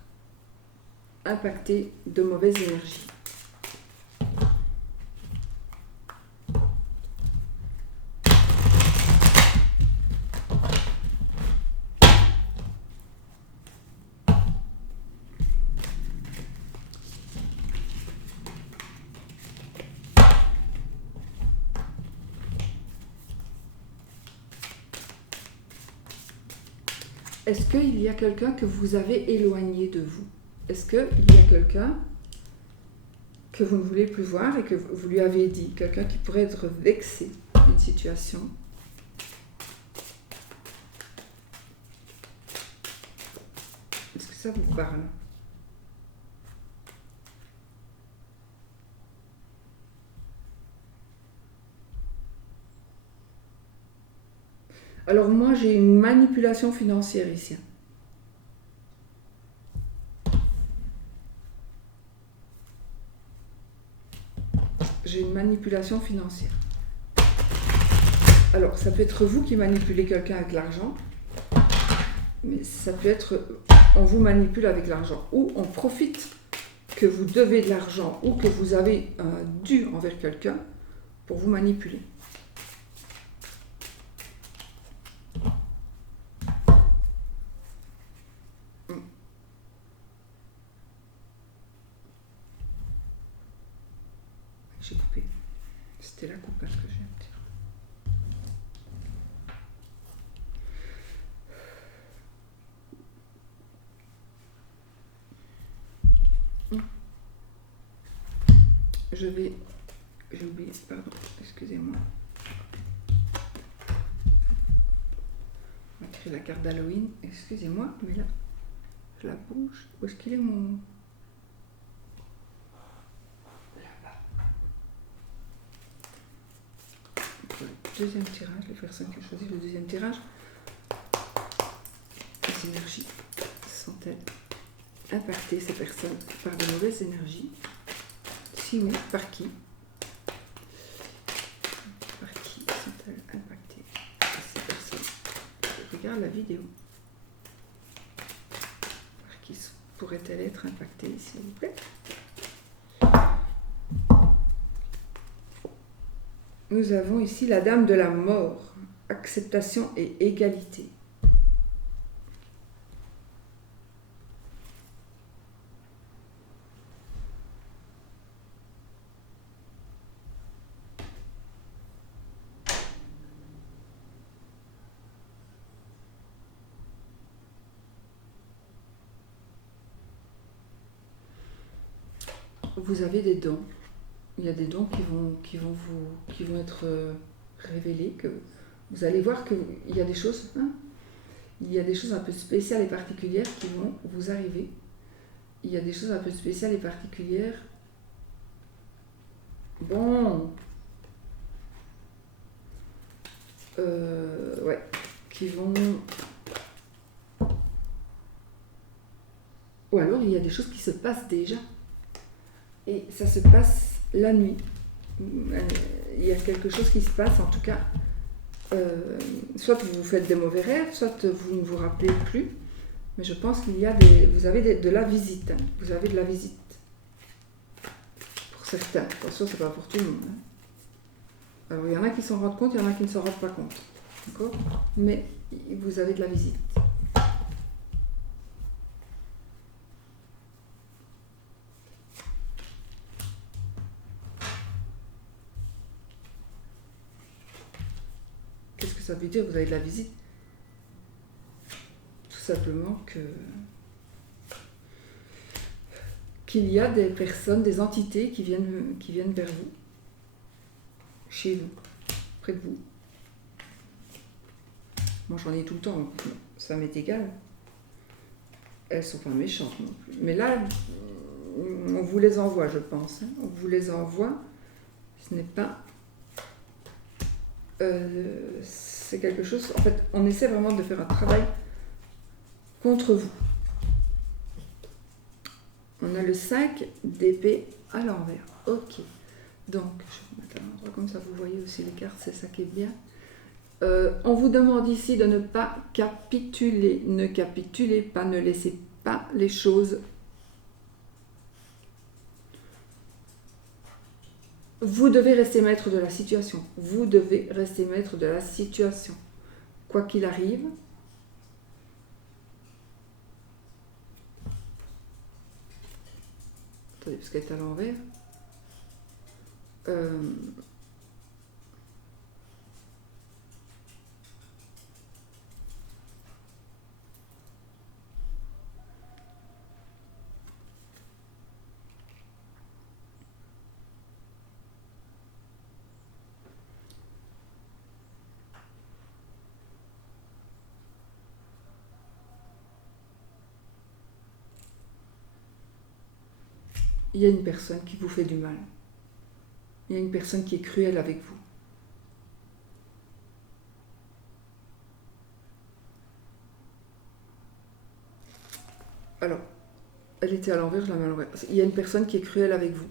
impacté de mauvaises énergies. Est-ce qu'il y a quelqu'un que vous avez éloigné de vous? Est-ce qu'il y a quelqu'un que vous ne voulez plus voir et que vous lui avez dit? Quelqu'un qui pourrait être vexé d'une situation? Est-ce que ça vous parle? Alors moi, j'ai une manipulation financière ici. J'ai une manipulation financière. Alors, ça peut être vous qui manipulez quelqu'un avec l'argent, mais ça peut être on vous manipule avec l'argent, ou on profite que vous devez de l'argent ou que vous avez un dû envers quelqu'un pour vous manipuler. J'ai coupé. C'était la coupe parce que j'ai un petit. J'ai oublié, pardon, excusez-moi. On va créer la carte d'Halloween. Excusez-moi, mais là, je la bouge. Où est-ce qu'il est mon... Deuxième tirage, les personnes qui ont choisi le deuxième tirage. Les énergies sont-elles impactées, ces personnes, par de mauvaises énergies? Si oui, par qui? Par qui sont-elles impactées, ces personnes? Je regarde la vidéo. Par qui pourrait-elle être impactée, s'il vous plaît? Nous avons ici la dame de la mort, acceptation et égalité. Vous avez des dons. Il y a des dons qui vont être révélés, que vous allez voir qu'il y a des choses, il y a des choses un peu spéciales et particulières qui vont vous arriver. Il y a des choses un peu spéciales et particulières. Bon. Ouais. Qui vont... Ou alors il y a des choses qui se passent déjà. Et ça se passe la nuit. Il y a quelque chose qui se passe, en tout cas. Soit vous faites des mauvais rêves, soit vous ne vous rappelez plus. Mais je pense qu'il y a vous avez de la visite. Vous avez de la visite. Pour certains. Attention, c'est pas pour tout le monde. Alors, il y en a qui s'en rendent compte, il y en a qui ne s'en rendent pas compte. D'accord? Mais vous avez de la visite. Qu'est-ce que ça veut dire, vous avez de la visite? Tout simplement qu'il y a des personnes, des entités qui viennent vers vous, chez vous, près de vous. Moi, j'en ai tout le temps, ça m'est égal. Elles sont pas méchantes non plus. Mais là, on vous les envoie, je pense. On vous les envoie. Ce n'est pas... c'est quelque chose... En fait, on essaie vraiment de faire un travail contre vous. On a le 5 d'épée à l'envers. Ok. Donc, je vais mettre à l'endroit comme ça, vous voyez aussi les cartes, c'est ça qui est bien. On vous demande ici de ne pas capituler. Ne capitulez pas, ne laissez pas les choses. Vous devez rester maître de la situation. Vous devez rester maître de la situation. Quoi qu'il arrive. Attendez, parce qu'elle est à l'envers. il y a une personne qui vous fait du mal. Il y a une personne qui est cruelle avec vous. Alors, elle était à l'envers, je la mets à l'envers. Il y a une personne qui est cruelle avec vous.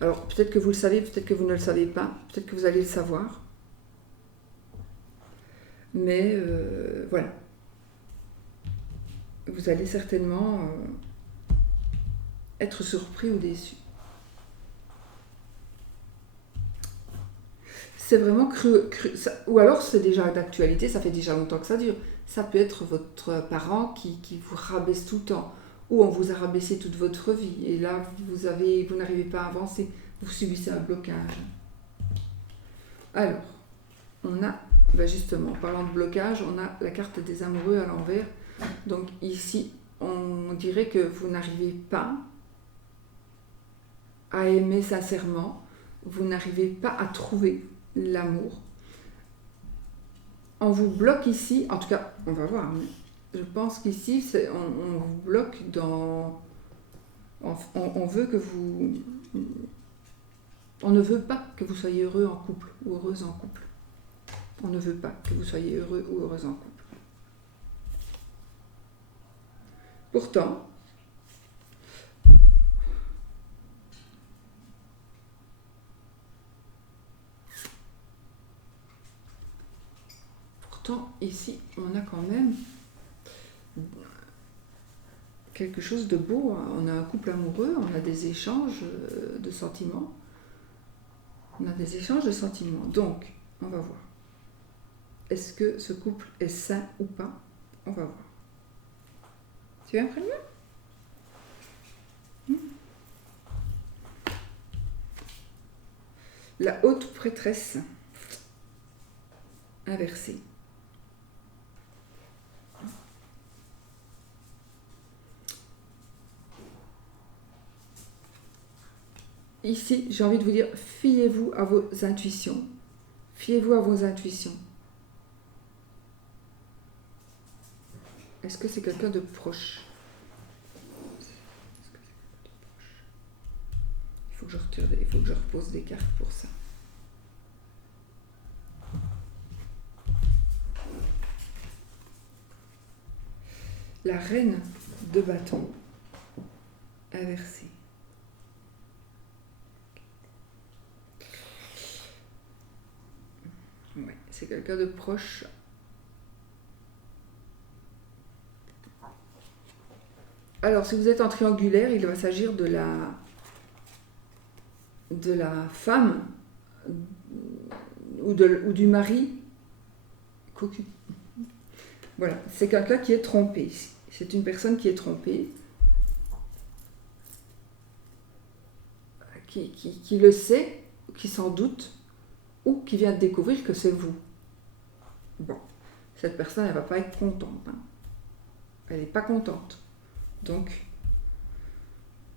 Alors, peut-être que vous le savez, peut-être que vous ne le savez pas, peut-être que vous allez le savoir. Mais voilà. Vous allez certainement être surpris ou déçu. C'est vraiment ou alors c'est déjà d'actualité, ça fait déjà longtemps que ça dure. Ça peut être votre parent qui vous rabaisse tout le temps, ou on vous a rabaissé toute votre vie, et là vous n'arrivez pas à avancer, vous subissez un blocage. Alors, on a, justement, en parlant de blocage, on a la carte des amoureux à l'envers. Donc ici, on dirait que vous n'arrivez pas à aimer sincèrement, vous n'arrivez pas à trouver l'amour. On vous bloque ici, en tout cas, on va voir, mais je pense qu'ici, on vous bloque dans... On veut que vous... On ne veut pas que vous soyez heureux en couple ou heureuse en couple. On ne veut pas que vous soyez heureux ou heureuse en couple. Pourtant, ici, on a quand même quelque chose de beau. On a un couple amoureux, on a des échanges de sentiments. On a des échanges de sentiments. Donc, on va voir. Est-ce que ce couple est sain ou pas? On va voir. Tu veux un prénom? La haute prêtresse inversée. Ici, j'ai envie de vous dire, fiez-vous à vos intuitions. Fiez-vous à vos intuitions. Est-ce que c'est quelqu'un de proche? Il faut que je repose des cartes pour ça. La reine de bâton inversée. Ouais, c'est quelqu'un de proche. Alors, si vous êtes en triangulaire, il va s'agir de la femme ou du mari cocu. Voilà, c'est quelqu'un qui est trompé. C'est une personne qui est trompée, qui le sait, qui s'en doute, ou qui vient de découvrir que c'est vous. Bon, cette personne, elle ne va pas être contente. Hein. Elle n'est pas contente. Donc,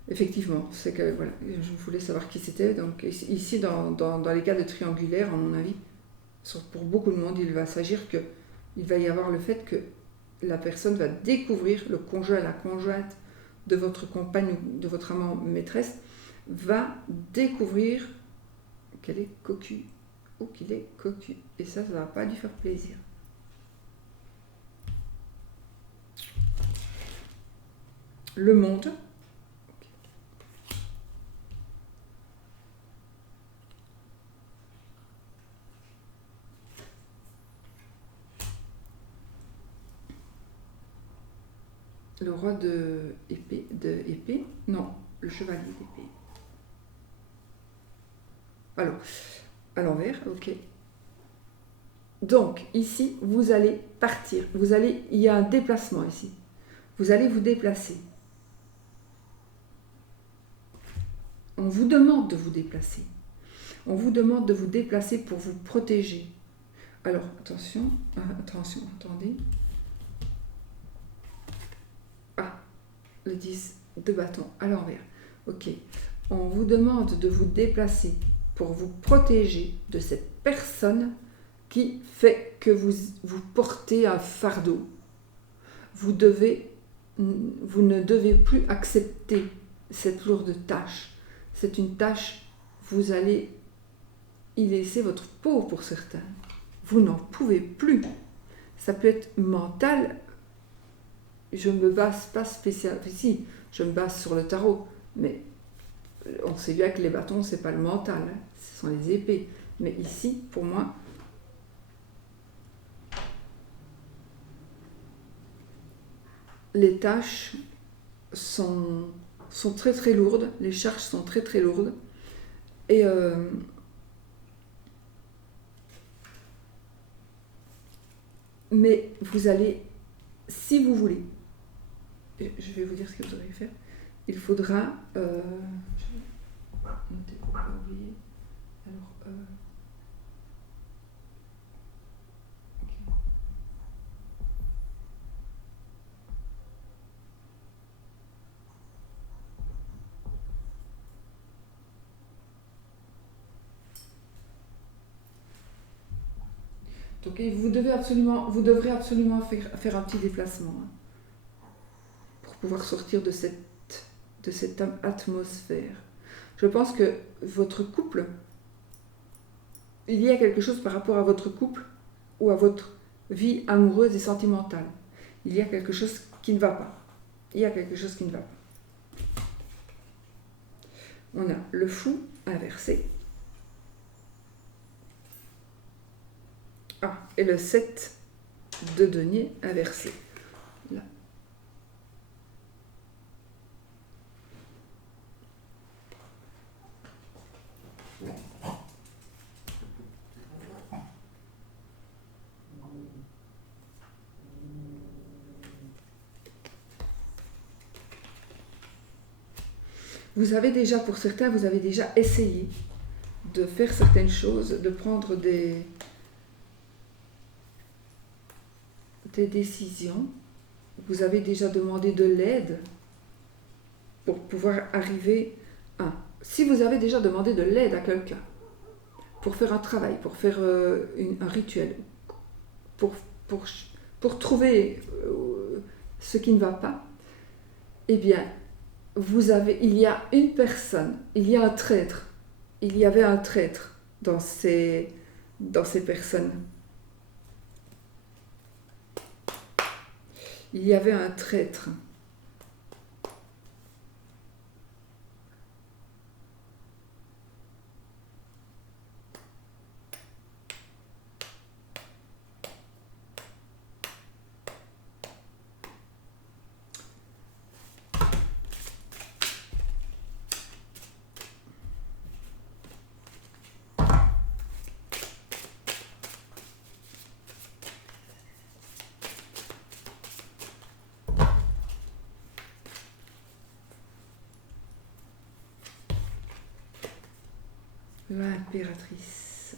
effectivement, c'est que, voilà, je voulais savoir qui c'était. Donc, ici, dans les cas de triangulaire, à mon avis, pour beaucoup de monde, il va s'agir il va y avoir le fait que la personne va découvrir, le conjoint, la conjointe de votre compagne ou de votre amant maîtresse, va découvrir qu'elle est cocu ou qu'il est cocu. Et ça ne va pas lui faire plaisir. Le monde. Le roi de épée, non, le chevalier d'épée. Alors, à l'envers, ok. Donc, ici, vous allez partir. Il y a un déplacement ici. Vous allez vous déplacer. On vous demande de vous déplacer. On vous demande de vous déplacer pour vous protéger. Alors, attention, attendez. Ah, le 10 de bâton à l'envers. Ok. On vous demande de vous déplacer pour vous protéger de cette personne qui fait que vous portez un fardeau. Vous ne devez plus accepter cette lourde tâche. C'est une tâche, vous allez y laisser votre peau pour certains. Vous n'en pouvez plus. Ça peut être mental. Je ne me base pas spécialement. Si, je me base sur le tarot, mais on sait bien que les bâtons, c'est pas le mental, hein, ce sont les épées. Mais ici, pour moi, les tâches sont très très lourdes, les charges sont très très lourdes. Et mais vous allez, si vous voulez, je vais vous dire ce que vous devez faire. Il faudra, je vais noter pour ne pas oublier. Alors, ok. Donc, vous devrez absolument faire un petit déplacement, hein, pour pouvoir sortir de cette atmosphère. Je pense que votre couple, il y a quelque chose par rapport à votre couple ou à votre vie amoureuse et sentimentale. Il y a quelque chose qui ne va pas. Il y a quelque chose qui ne va pas. On a le fou inversé. Ah, et le 7 de denier inversé. Là. Vous avez déjà, pour certains, vous avez déjà essayé de faire certaines choses, de prendre des décisions. Vous avez déjà demandé de l'aide pour pouvoir arriver à... Si vous avez déjà demandé de l'aide à quelqu'un, pour faire un travail, pour faire un rituel, pour, pour trouver ce qui ne va pas, eh bien, il y a une personne, il y a un traître, il y avait un traître dans ces personnes. Il y avait un traître. L'impératrice.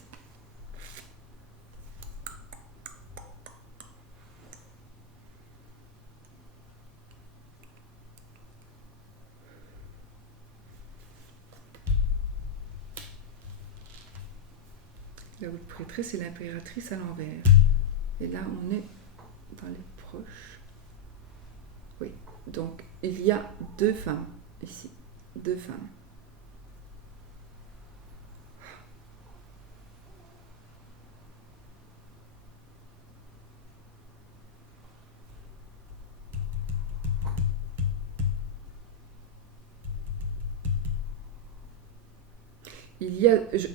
La haute prêtresse et l'impératrice à l'envers. Et là, on est dans les proches. Oui, donc il y a deux femmes ici. Deux femmes.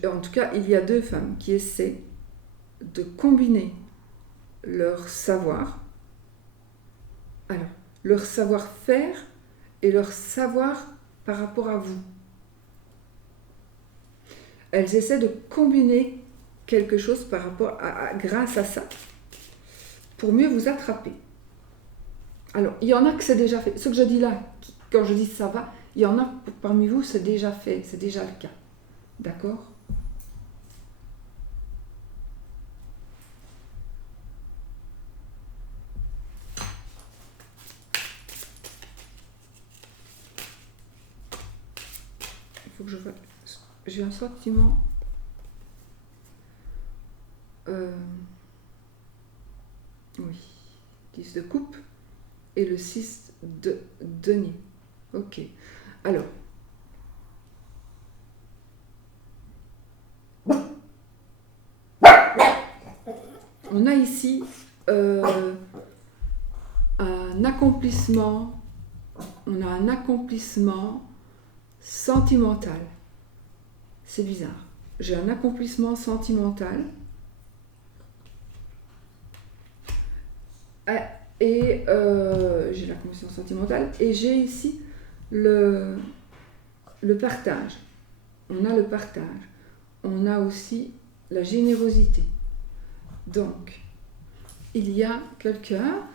En tout cas, il y a deux femmes qui essaient de combiner leur savoir, alors leur savoir-faire et leur savoir par rapport à vous. Elles essaient de combiner quelque chose par rapport grâce à ça, pour mieux vous attraper. Alors, il y en a que c'est déjà fait. Ce que je dis là, quand je dis ça va, il y en a parmi vous, c'est déjà fait, c'est déjà le cas. D'accord ? Il faut que je fasse... J'ai un sentiment... Oui. 10 de coupe et le 6 de denier. Ok. Alors, on a ici un accomplissement, on a un accomplissement sentimental. C'est bizarre. J'ai un accomplissement sentimental et j'ai l'accomplissement sentimental et j'ai ici le partage. On a le partage. On a aussi la générosité. Donc, il y a quelqu'un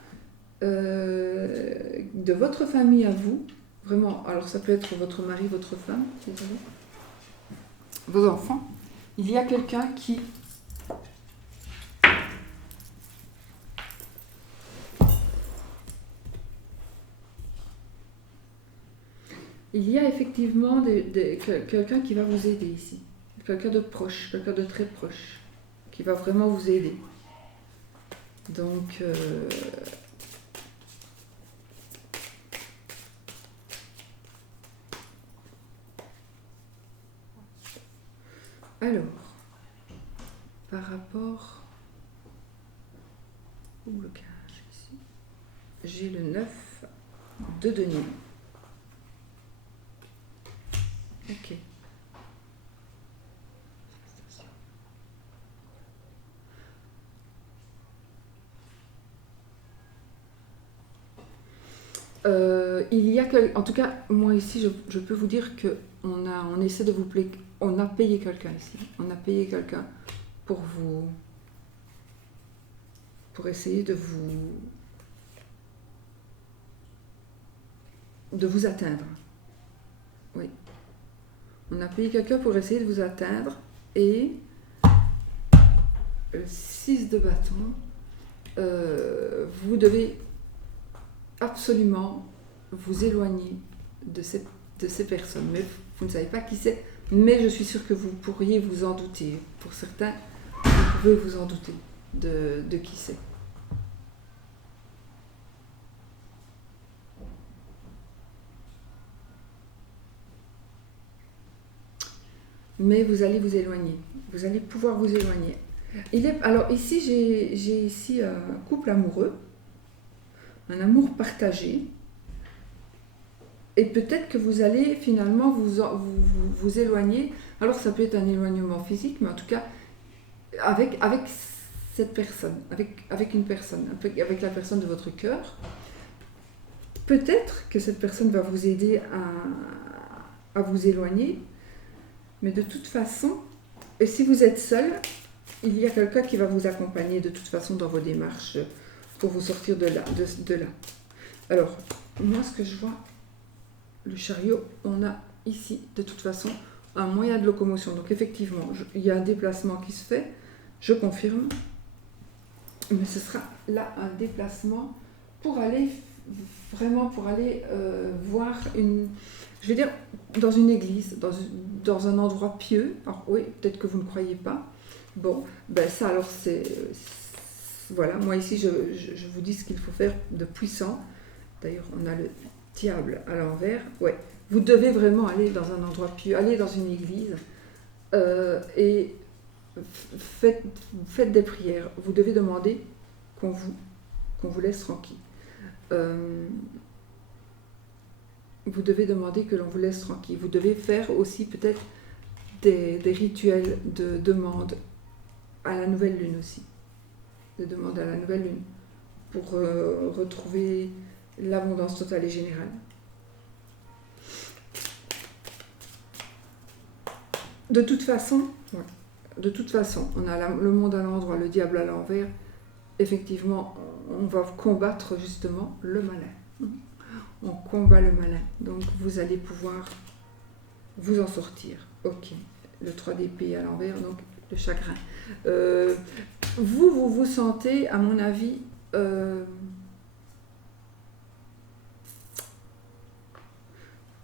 de votre famille à vous, vraiment, alors ça peut être votre mari, votre femme, si vous voulez, vos enfants, il y a quelqu'un qui il y a effectivement quelqu'un qui va vous aider ici, quelqu'un de proche, quelqu'un de très proche, qui va vraiment vous aider. Donc, alors, par rapport au blocage ici, j'ai le 9 de denier. Ok. Il y a que, en tout cas, moi ici, je peux vous dire que on essaie de vous plaire. On a payé quelqu'un ici. On a payé quelqu'un pour essayer de vous atteindre. Oui. On a payé quelqu'un pour essayer de vous atteindre et le 6 de bâton, vous devez absolument vous éloigner de ces personnes. Mais vous ne savez pas qui c'est, mais je suis sûre que vous pourriez vous en douter. Pour certains, vous pouvez vous en douter de qui c'est. Mais vous allez vous éloigner. Vous allez pouvoir vous éloigner. Alors ici, j'ai ici un couple amoureux, un amour partagé. Et peut-être que vous allez finalement vous éloigner. Alors ça peut être un éloignement physique, mais en tout cas avec cette personne, avec une personne, avec la personne de votre cœur. Peut-être que cette personne va vous aider à vous éloigner, mais de toute façon, et si vous êtes seul, il y a quelqu'un qui va vous accompagner de toute façon dans vos démarches pour vous sortir de là. Alors, moi ce que je vois, le chariot, on a ici de toute façon un moyen de locomotion. Donc effectivement, il y a un déplacement qui se fait, je confirme, mais ce sera là un déplacement pour aller voir je vais dire, dans une église, dans un endroit pieux. Alors oui, peut-être que vous ne croyez pas. Bon, ben ça alors voilà, moi ici je vous dis ce qu'il faut faire de puissant. D'ailleurs, on a le diable à l'envers. Ouais, vous devez vraiment aller dans un endroit pieux, aller dans une église et faites des prières. Vous devez demander qu'on vous laisse tranquille. Vous devez demander que l'on vous laisse tranquille. Vous devez faire aussi peut-être des rituels de demande à la nouvelle lune aussi. De demande à la nouvelle lune pour retrouver l'abondance totale et générale. De toute façon, on a le monde à l'endroit, le diable à l'envers. Effectivement, on va combattre justement le malin. On combat le malin. Donc vous allez pouvoir vous en sortir. Ok. Le 3 d'épée à l'envers, donc le chagrin. Vous sentez, à mon avis,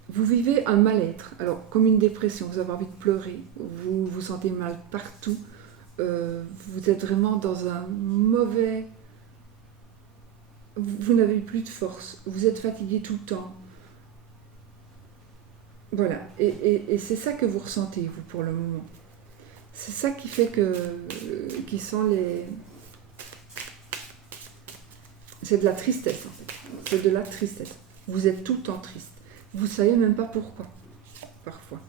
vous vivez un mal-être, alors comme une dépression, vous avez envie de pleurer, vous vous sentez mal partout, vous êtes vraiment dans un mauvais... Vous n'avez plus de force, vous êtes fatigué tout le temps. Voilà, et c'est ça que vous ressentez, vous, pour le moment. C'est ça qui fait qui sont les... C'est de la tristesse, en fait. C'est de la tristesse. Vous êtes tout le temps triste. Vous ne savez même pas pourquoi, parfois.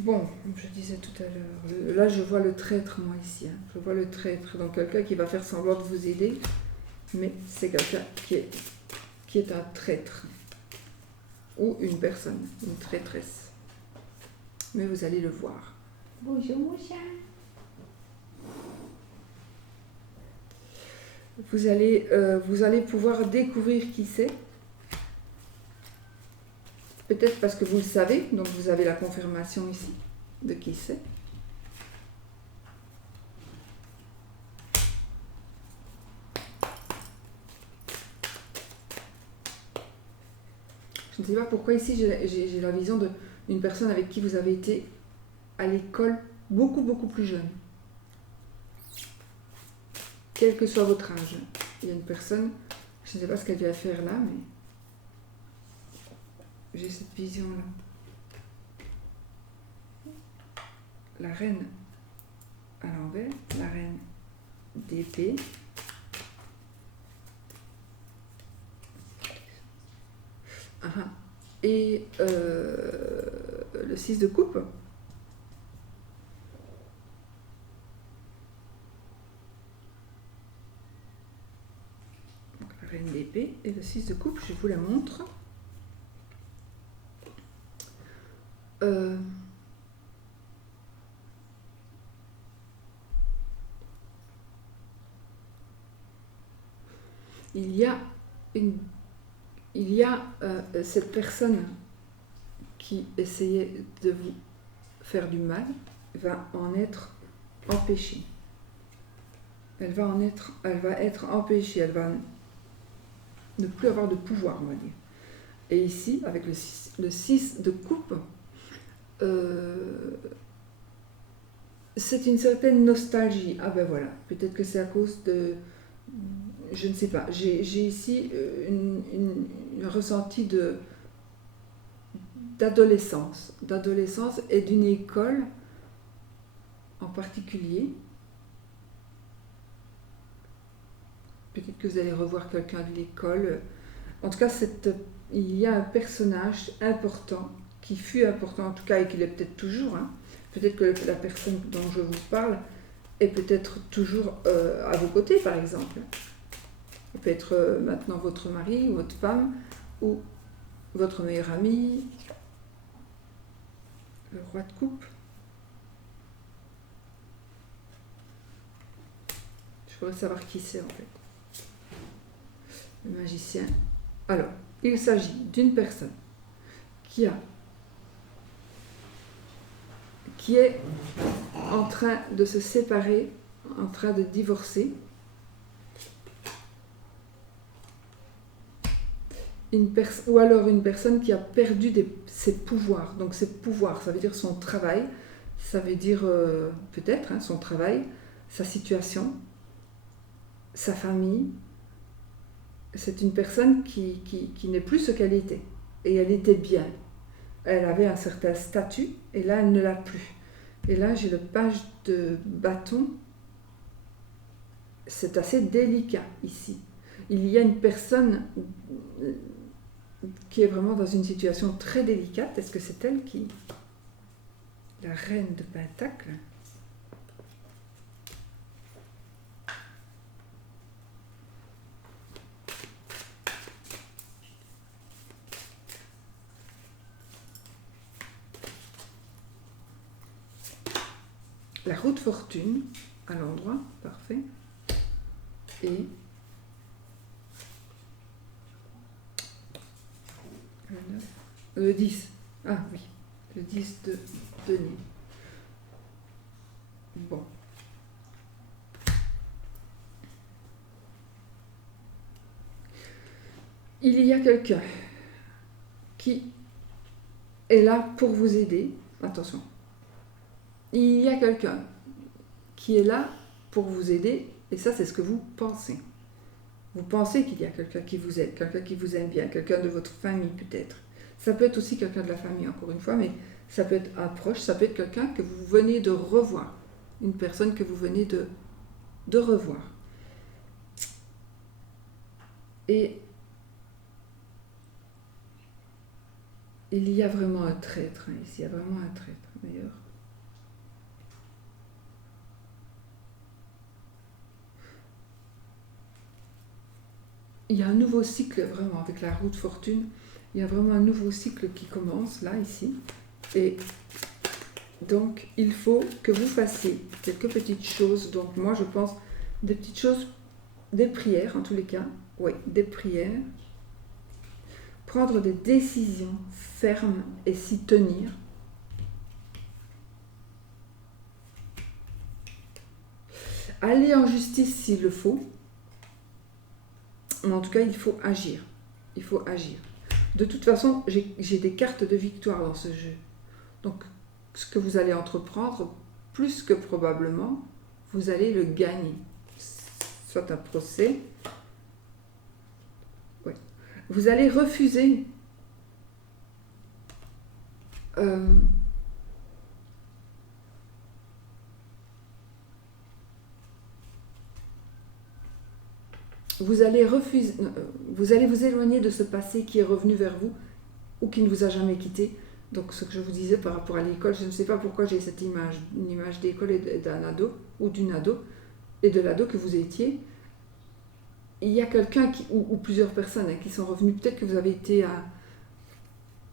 Bon, comme je disais tout à l'heure, là je vois le traître, moi, ici. Hein. Je vois le traître, donc quelqu'un qui va faire semblant de vous aider, mais c'est quelqu'un qui est un traître. Ou une personne, une traîtresse. Mais vous allez le voir. Bonjour, mon chat. Vous allez pouvoir découvrir qui c'est. Peut-être parce que vous le savez, donc vous avez la confirmation ici de qui c'est. Je ne sais pas pourquoi ici j'ai la vision d'une personne avec qui vous avez été à l'école beaucoup plus jeune. Quel que soit votre âge. Il y a une personne, je ne sais pas ce qu'elle vient faire là, mais j'ai cette vision-là. La reine à l'envers, la reine d'épée. Et le 6 de coupe. Donc, la reine d'épée et le 6 de coupe, je vous la montre. Il y a cette personne qui essayait de vous faire du mal va en être empêchée. Elle va être empêchée, elle va ne plus avoir de pouvoir, on va dire. Et ici, avec le 6 de coupe, c'est une certaine nostalgie. Ah ben voilà, peut-être que c'est à cause de... Je ne sais pas. J'ai ici un ressenti d'adolescence et d'une école en particulier. Peut-être que vous allez revoir quelqu'un de l'école. En tout cas, il y a un personnage important, qui fut important en tout cas et qui l'est peut-être toujours. Hein. Peut-être que la personne dont je vous parle est peut-être toujours à vos côtés, par exemple. Ça peut être maintenant votre mari ou votre femme ou votre meilleur ami, le roi de coupe. Je voudrais savoir qui c'est en fait. Le magicien. Alors, il s'agit d'une personne qui est en train de se séparer, en train de divorcer. Ou alors une personne qui a perdu ses pouvoirs. Donc ses pouvoirs, ça veut dire son travail, ça veut dire peut-être son travail, sa situation, sa famille. C'est une personne qui n'est plus ce qu'elle était. Et elle était bien. Elle avait un certain statut, et là elle ne l'a plus. Et là j'ai le page de bâton. C'est assez délicat ici. Il y a une personne qui est vraiment dans une situation très délicate. Est-ce que c'est elle qui... La reine de Pentacle. La roue de fortune, à l'endroit, parfait. Et... Le 10. Ah oui, le 10 de denier. Bon. Il y a quelqu'un qui est là pour vous aider. Attention. Il y a quelqu'un qui est là pour vous aider, et ça c'est ce que vous pensez. Vous pensez qu'il y a quelqu'un qui vous aide, quelqu'un qui vous aime bien, quelqu'un de votre famille peut-être. Ça peut être aussi quelqu'un de la famille, encore une fois, mais ça peut être un proche, ça peut être quelqu'un que vous venez de revoir, une personne que vous venez de revoir. Et il y a vraiment un traître, hein, ici, il y a vraiment un traître, d'ailleurs. Il y a un nouveau cycle, vraiment, avec la roue de fortune. Il y a vraiment un nouveau cycle qui commence, là, ici. Et donc, il faut que vous fassiez quelques petites choses. Donc, moi, je pense des petites choses, des prières, en tous les cas. Oui, des prières. Prendre des décisions fermes et s'y tenir. Aller en justice s'il le faut. Mais en tout cas, il faut agir. Il faut agir. De toute façon, j'ai des cartes de victoire dans ce jeu. Donc, ce que vous allez entreprendre, plus que probablement, vous allez le gagner. Soit un procès. Oui. Vous allez refuser. Vous allez refuser, vous allez vous éloigner de ce passé qui est revenu vers vous ou qui ne vous a jamais quitté. Donc ce que je vous disais par rapport à l'école, je ne sais pas pourquoi j'ai cette image, une image d'école et d'un ado ou d'une ado et de l'ado que vous étiez. Il y a quelqu'un ou plusieurs personnes qui sont revenues. Peut-être que vous avez été à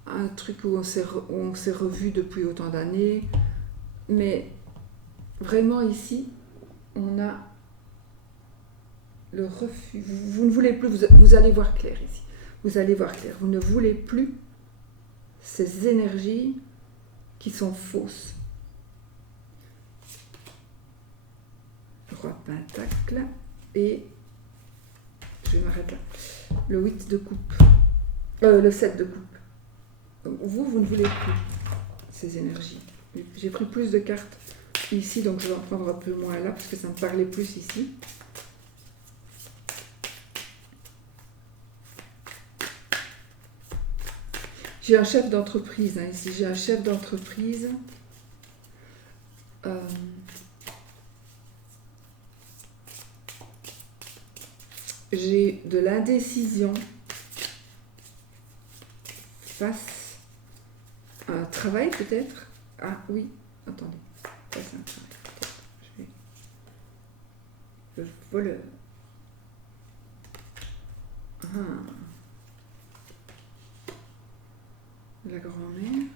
un truc où on s'est revu depuis autant d'années, mais vraiment ici, on a le refus. Vous ne voulez plus, vous allez voir clair ici. Vous allez voir clair. Vous ne voulez plus ces énergies qui sont fausses. Roi Pentacle et je vais m'arrêter là. Le 8 de coupe. Le 7 de coupe. Donc vous ne voulez plus ces énergies. J'ai pris plus de cartes ici, donc je vais en prendre un peu moins là parce que ça me parlait plus ici. J'ai un chef d'entreprise, hein, ici, j'ai un chef d'entreprise. J'ai de l'indécision face à un travail peut-être. Ah oui, attendez, ça c'est un travail peut-être. Je vais... Le voleur. La grand-mère.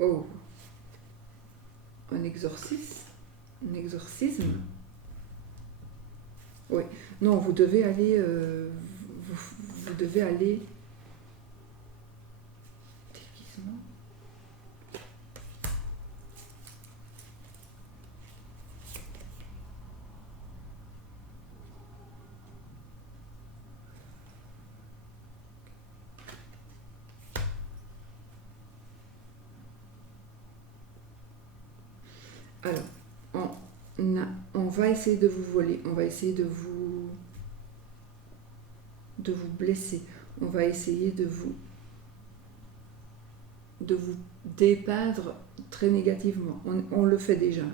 Oh, un exorcisme. Un exorcisme. Oui. Non, vous devez aller. Vous devez aller. Déguisement. Alors, on va essayer de vous voler, on va essayer de vous blesser, on va essayer de vous dépeindre très négativement. On le fait déjà.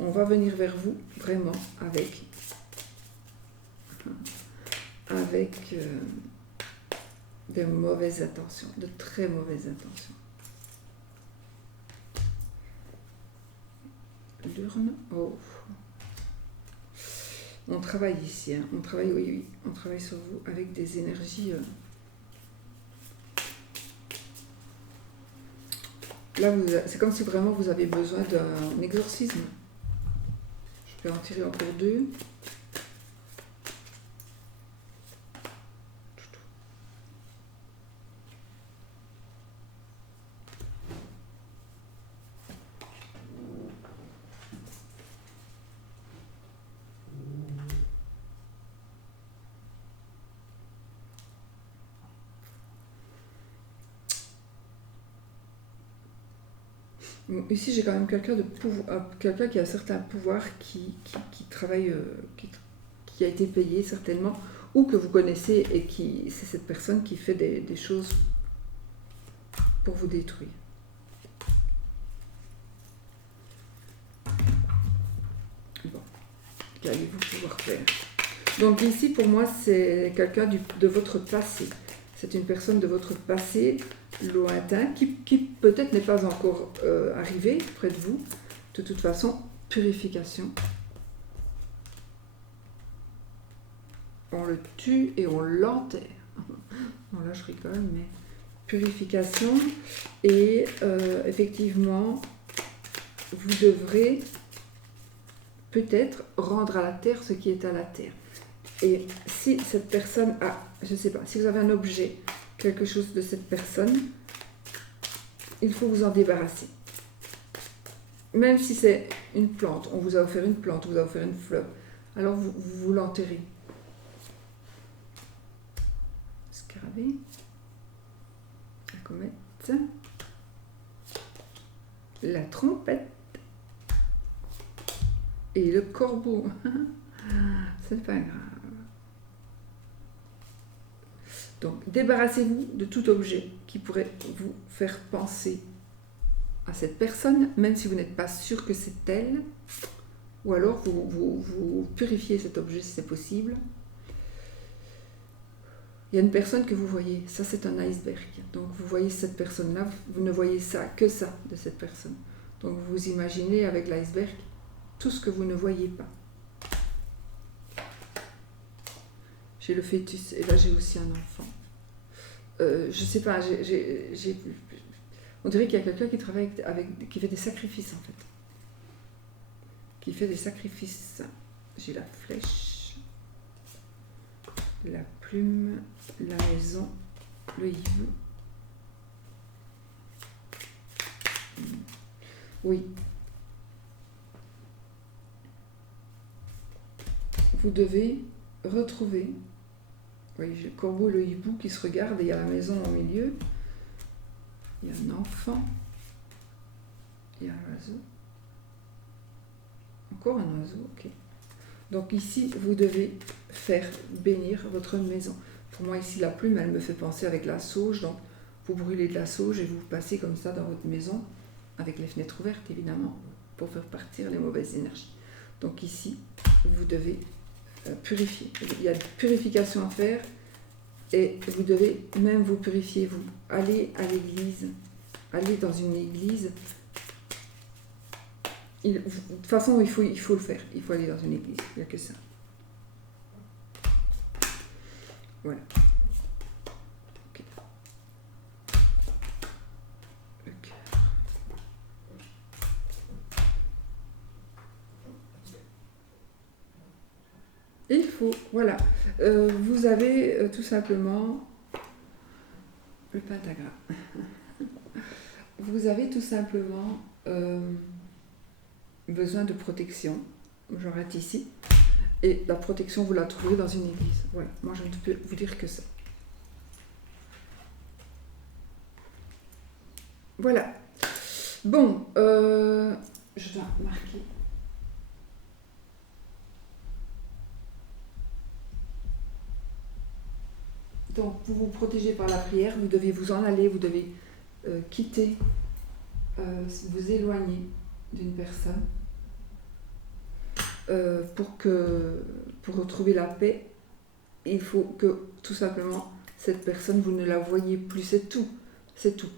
On va venir vers vous vraiment avec de mauvaises intentions, de très mauvaises intentions. L'urne, oh. On travaille ici, hein. On travaille, oui, on travaille sur vous avec des énergies. Là, c'est comme si vraiment vous avez besoin d'un exorcisme. Je vais en tirer encore deux. Bon, ici, j'ai quand même quelqu'un quelqu'un qui a un certain pouvoir, qui travaille, qui a été payé certainement, ou que vous connaissez, et c'est cette personne qui fait des choses pour vous détruire. Bon, qu'allez-vous pouvoir faire? Donc ici, pour moi, c'est quelqu'un de votre passé. C'est une personne de votre passé lointain qui peut-être n'est pas encore arrivé près de vous. De toute façon, purification. On le tue et on l'enterre. Bon, là, je rigole, mais purification. Et effectivement, vous devrez peut-être rendre à la terre ce qui est à la terre. Et si cette personne a, je ne sais pas, si vous avez un objet, quelque chose de cette personne, il faut vous en débarrasser. Même si c'est une plante, on vous a offert une plante, on vous a offert une fleur, alors vous l'enterrez. Scarabée, la comète, la trompette et le corbeau. C'est pas grave. Donc, débarrassez-vous de tout objet qui pourrait vous faire penser à cette personne, même si vous n'êtes pas sûr que c'est elle, ou alors vous purifiez cet objet si c'est possible. Il y a une personne que vous voyez, ça c'est un iceberg. Donc vous voyez cette personne-là, vous ne voyez que ça de cette personne. Donc vous imaginez avec l'iceberg tout ce que vous ne voyez pas. J'ai le fœtus, et là j'ai aussi un enfant. Je sais pas, on dirait qu'il y a quelqu'un qui travaille qui fait des sacrifices en fait. Qui fait des sacrifices. J'ai la flèche, la plume, la maison, le hibou. Oui. Vous devez retrouver. Oui, j'ai le corbeau et le hibou qui se regardent et il y a la maison au milieu. Il y a un enfant. Il y a un oiseau. Encore un oiseau, ok. Donc ici, vous devez faire bénir votre maison. Pour moi, ici, la plume, elle me fait penser avec la sauge. Donc, vous brûlez de la sauge et vous passez comme ça dans votre maison, avec les fenêtres ouvertes, évidemment, pour faire partir les mauvaises énergies. Donc ici, vous devez purifier. Il y a de purification à faire et vous devez même vous purifier, vous. Allez à l'église, allez dans une église. De toute façon, il faut le faire. Il faut aller dans une église. Il n'y a que ça. Voilà. Okay. Le cœur. Et il faut, voilà. Vous avez tout simplement le pentagramme. Vous avez tout simplement besoin de protection. J'arrête ici. Et la protection, vous la trouverez dans une église. Voilà, moi je ne peux vous dire que ça. Voilà. Bon, je dois marquer. Donc, vous vous protégez par la prière, vous devez vous en aller, vous devez quitter, vous éloigner d'une personne pour retrouver la paix. Il faut que, tout simplement, cette personne, vous ne la voyez plus, c'est tout. C'est tout.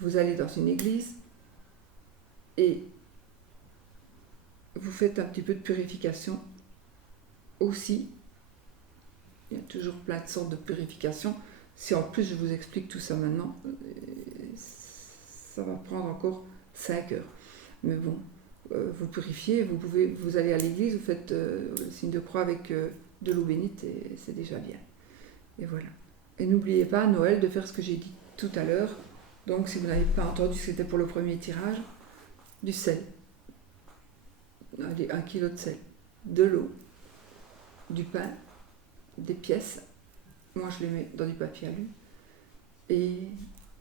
Vous allez dans une église et vous faites un petit peu de purification aussi. Il y a toujours plein de sortes de purification. Si en plus je vous explique tout ça maintenant, ça va prendre encore 5 heures. Mais bon, vous purifiez, vous allez à l'église, vous faites le signe de croix avec de l'eau bénite et c'est déjà bien. Et voilà. Et n'oubliez pas à Noël de faire ce que j'ai dit tout à l'heure. Donc si vous n'avez pas entendu, c'était pour le premier tirage, du sel. Allez, 1 kilo de sel, de l'eau, du pain, des pièces. Moi je les mets dans du papier alu. Et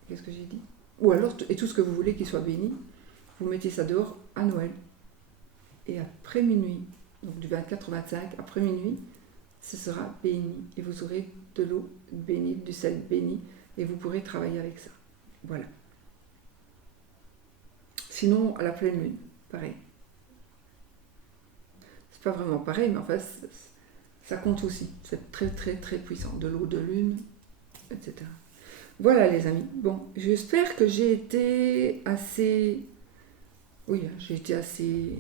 qu'est-ce que j'ai dit? Ou alors, et tout ce que vous voulez qu'il soit béni, vous mettez ça dehors à Noël. Et après minuit, donc du 24 au 25, après minuit, ce sera béni. Et vous aurez de l'eau bénie, du sel béni, et vous pourrez travailler avec ça. Voilà. Sinon, à la pleine lune, pareil. C'est pas vraiment pareil, mais en fait, ça compte aussi. C'est très très très puissant. De l'eau de lune, etc. Voilà les amis. Bon, j'espère que j'ai été assez... Oui, j'ai été assez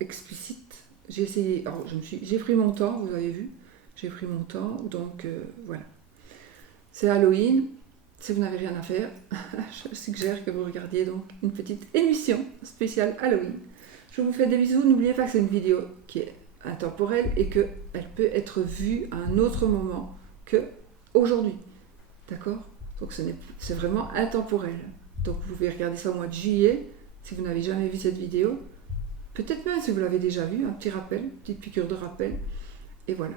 explicite. J'ai essayé... Alors, j'ai pris mon temps, vous avez vu. J'ai pris mon temps, donc voilà. C'est Halloween. Si vous n'avez rien à faire, je suggère que vous regardiez donc une petite émission spéciale Halloween. Je vous fais des bisous. N'oubliez pas que c'est une vidéo qui est intemporelle et qu'elle peut être vue à un autre moment que aujourd'hui. D'accord? Donc c'est vraiment intemporel. Donc vous pouvez regarder ça au mois de juillet si vous n'avez jamais vu cette vidéo. Peut-être même si vous l'avez déjà vu, un petit rappel, une petite piqûre de rappel. Et voilà.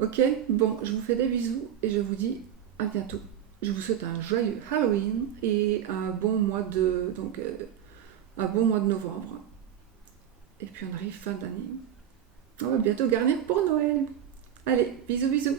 Ok? Bon, je vous fais des bisous et je vous dis à bientôt. Je vous souhaite un joyeux Halloween et un bon mois de novembre. Et puis on arrive fin d'année. On va bientôt garnir pour Noël. Allez, bisous bisous.